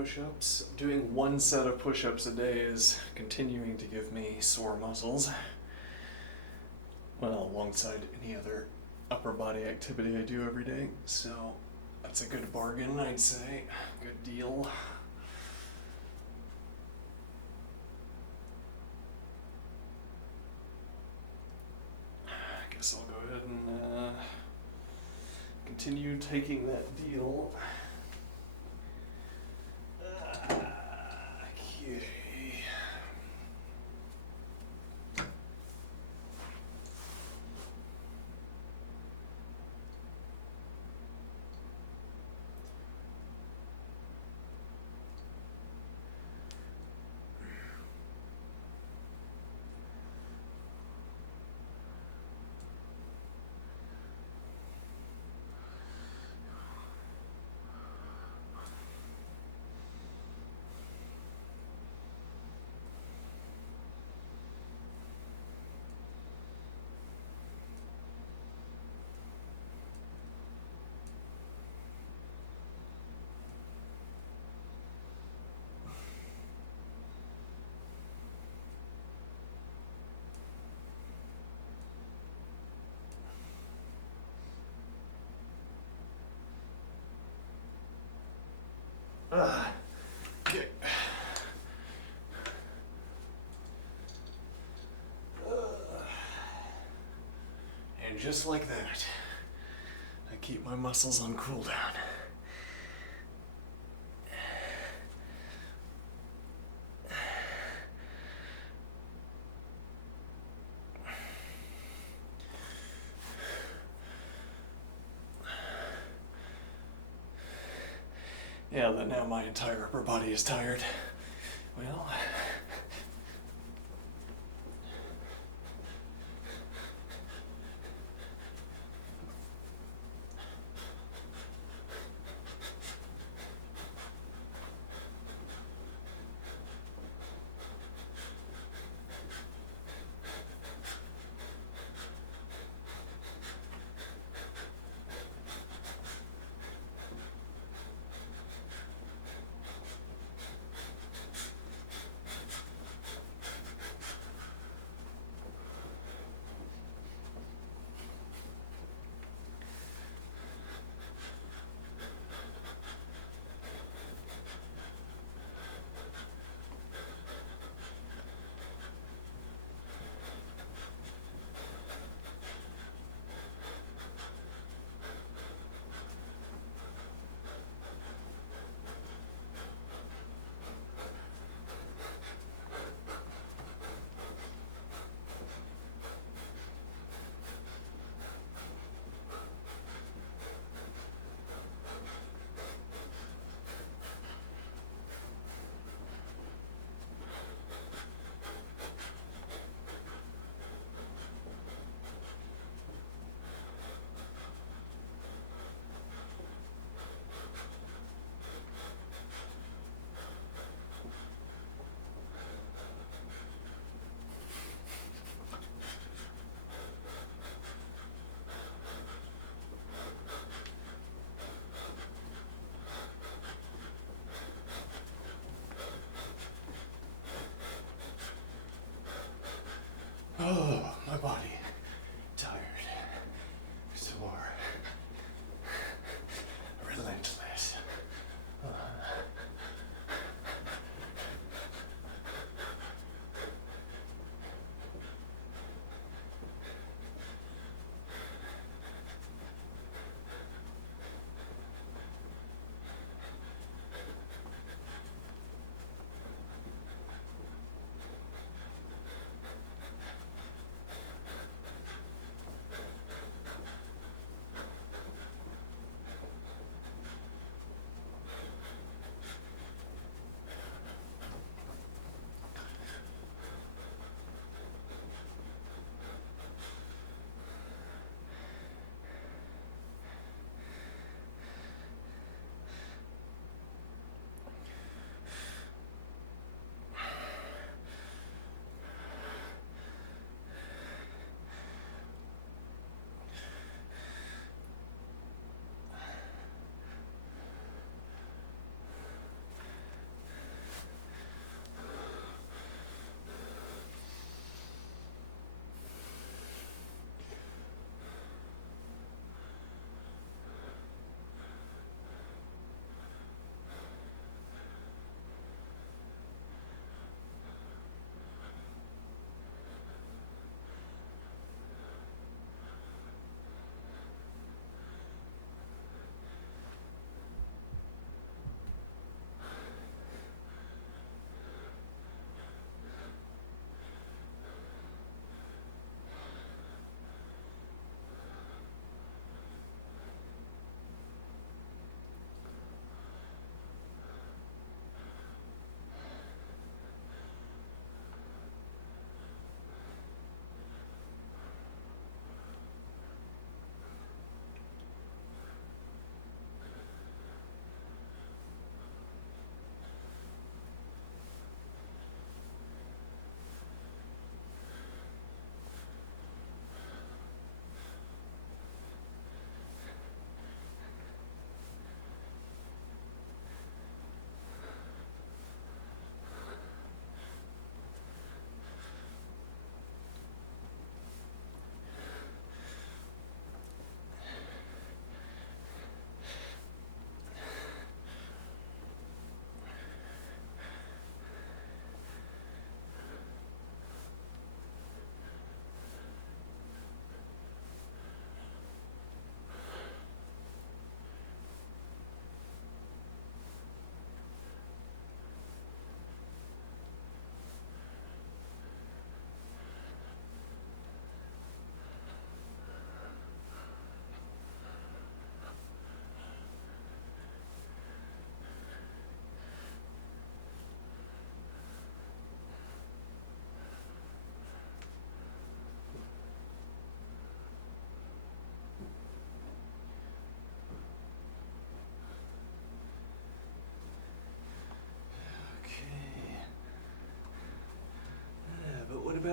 push-ups. Doing one set of push-ups a day is continuing to give me sore muscles. Well, alongside any other upper body activity I do every day. So that's a good bargain, I'd say. Good deal. I guess I'll go ahead and continue taking that deal. Okay. Okay. And just like that, I keep my muscles on cooldown. Yeah, that now my entire upper body is tired. Well, oh, my body. Tired. Sore. Relentless.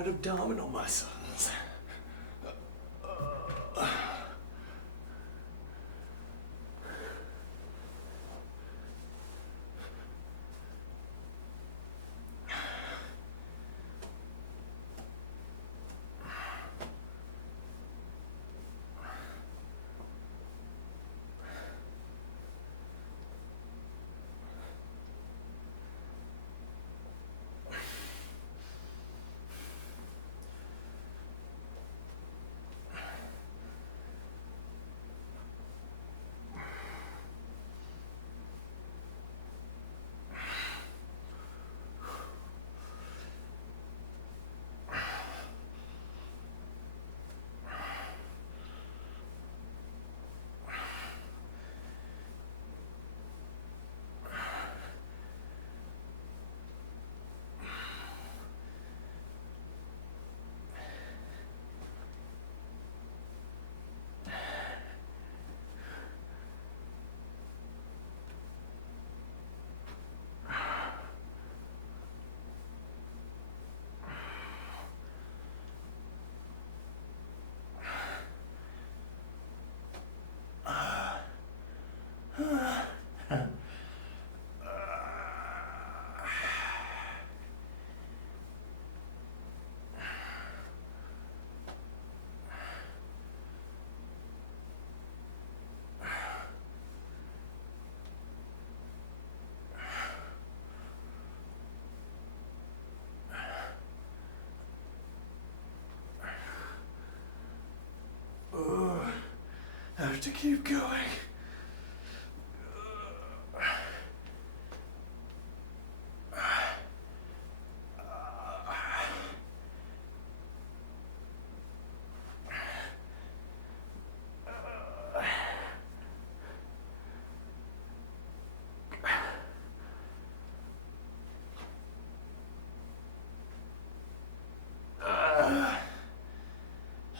and abdominal muscles. I have to keep going.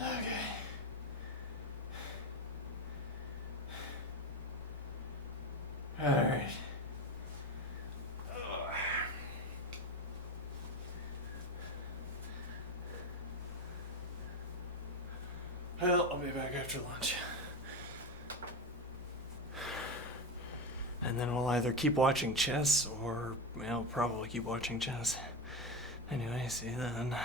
Okay. All right. Well, I'll be back after lunch. And then we'll either keep watching chess or, well, probably keep watching chess. Anyway, see you then.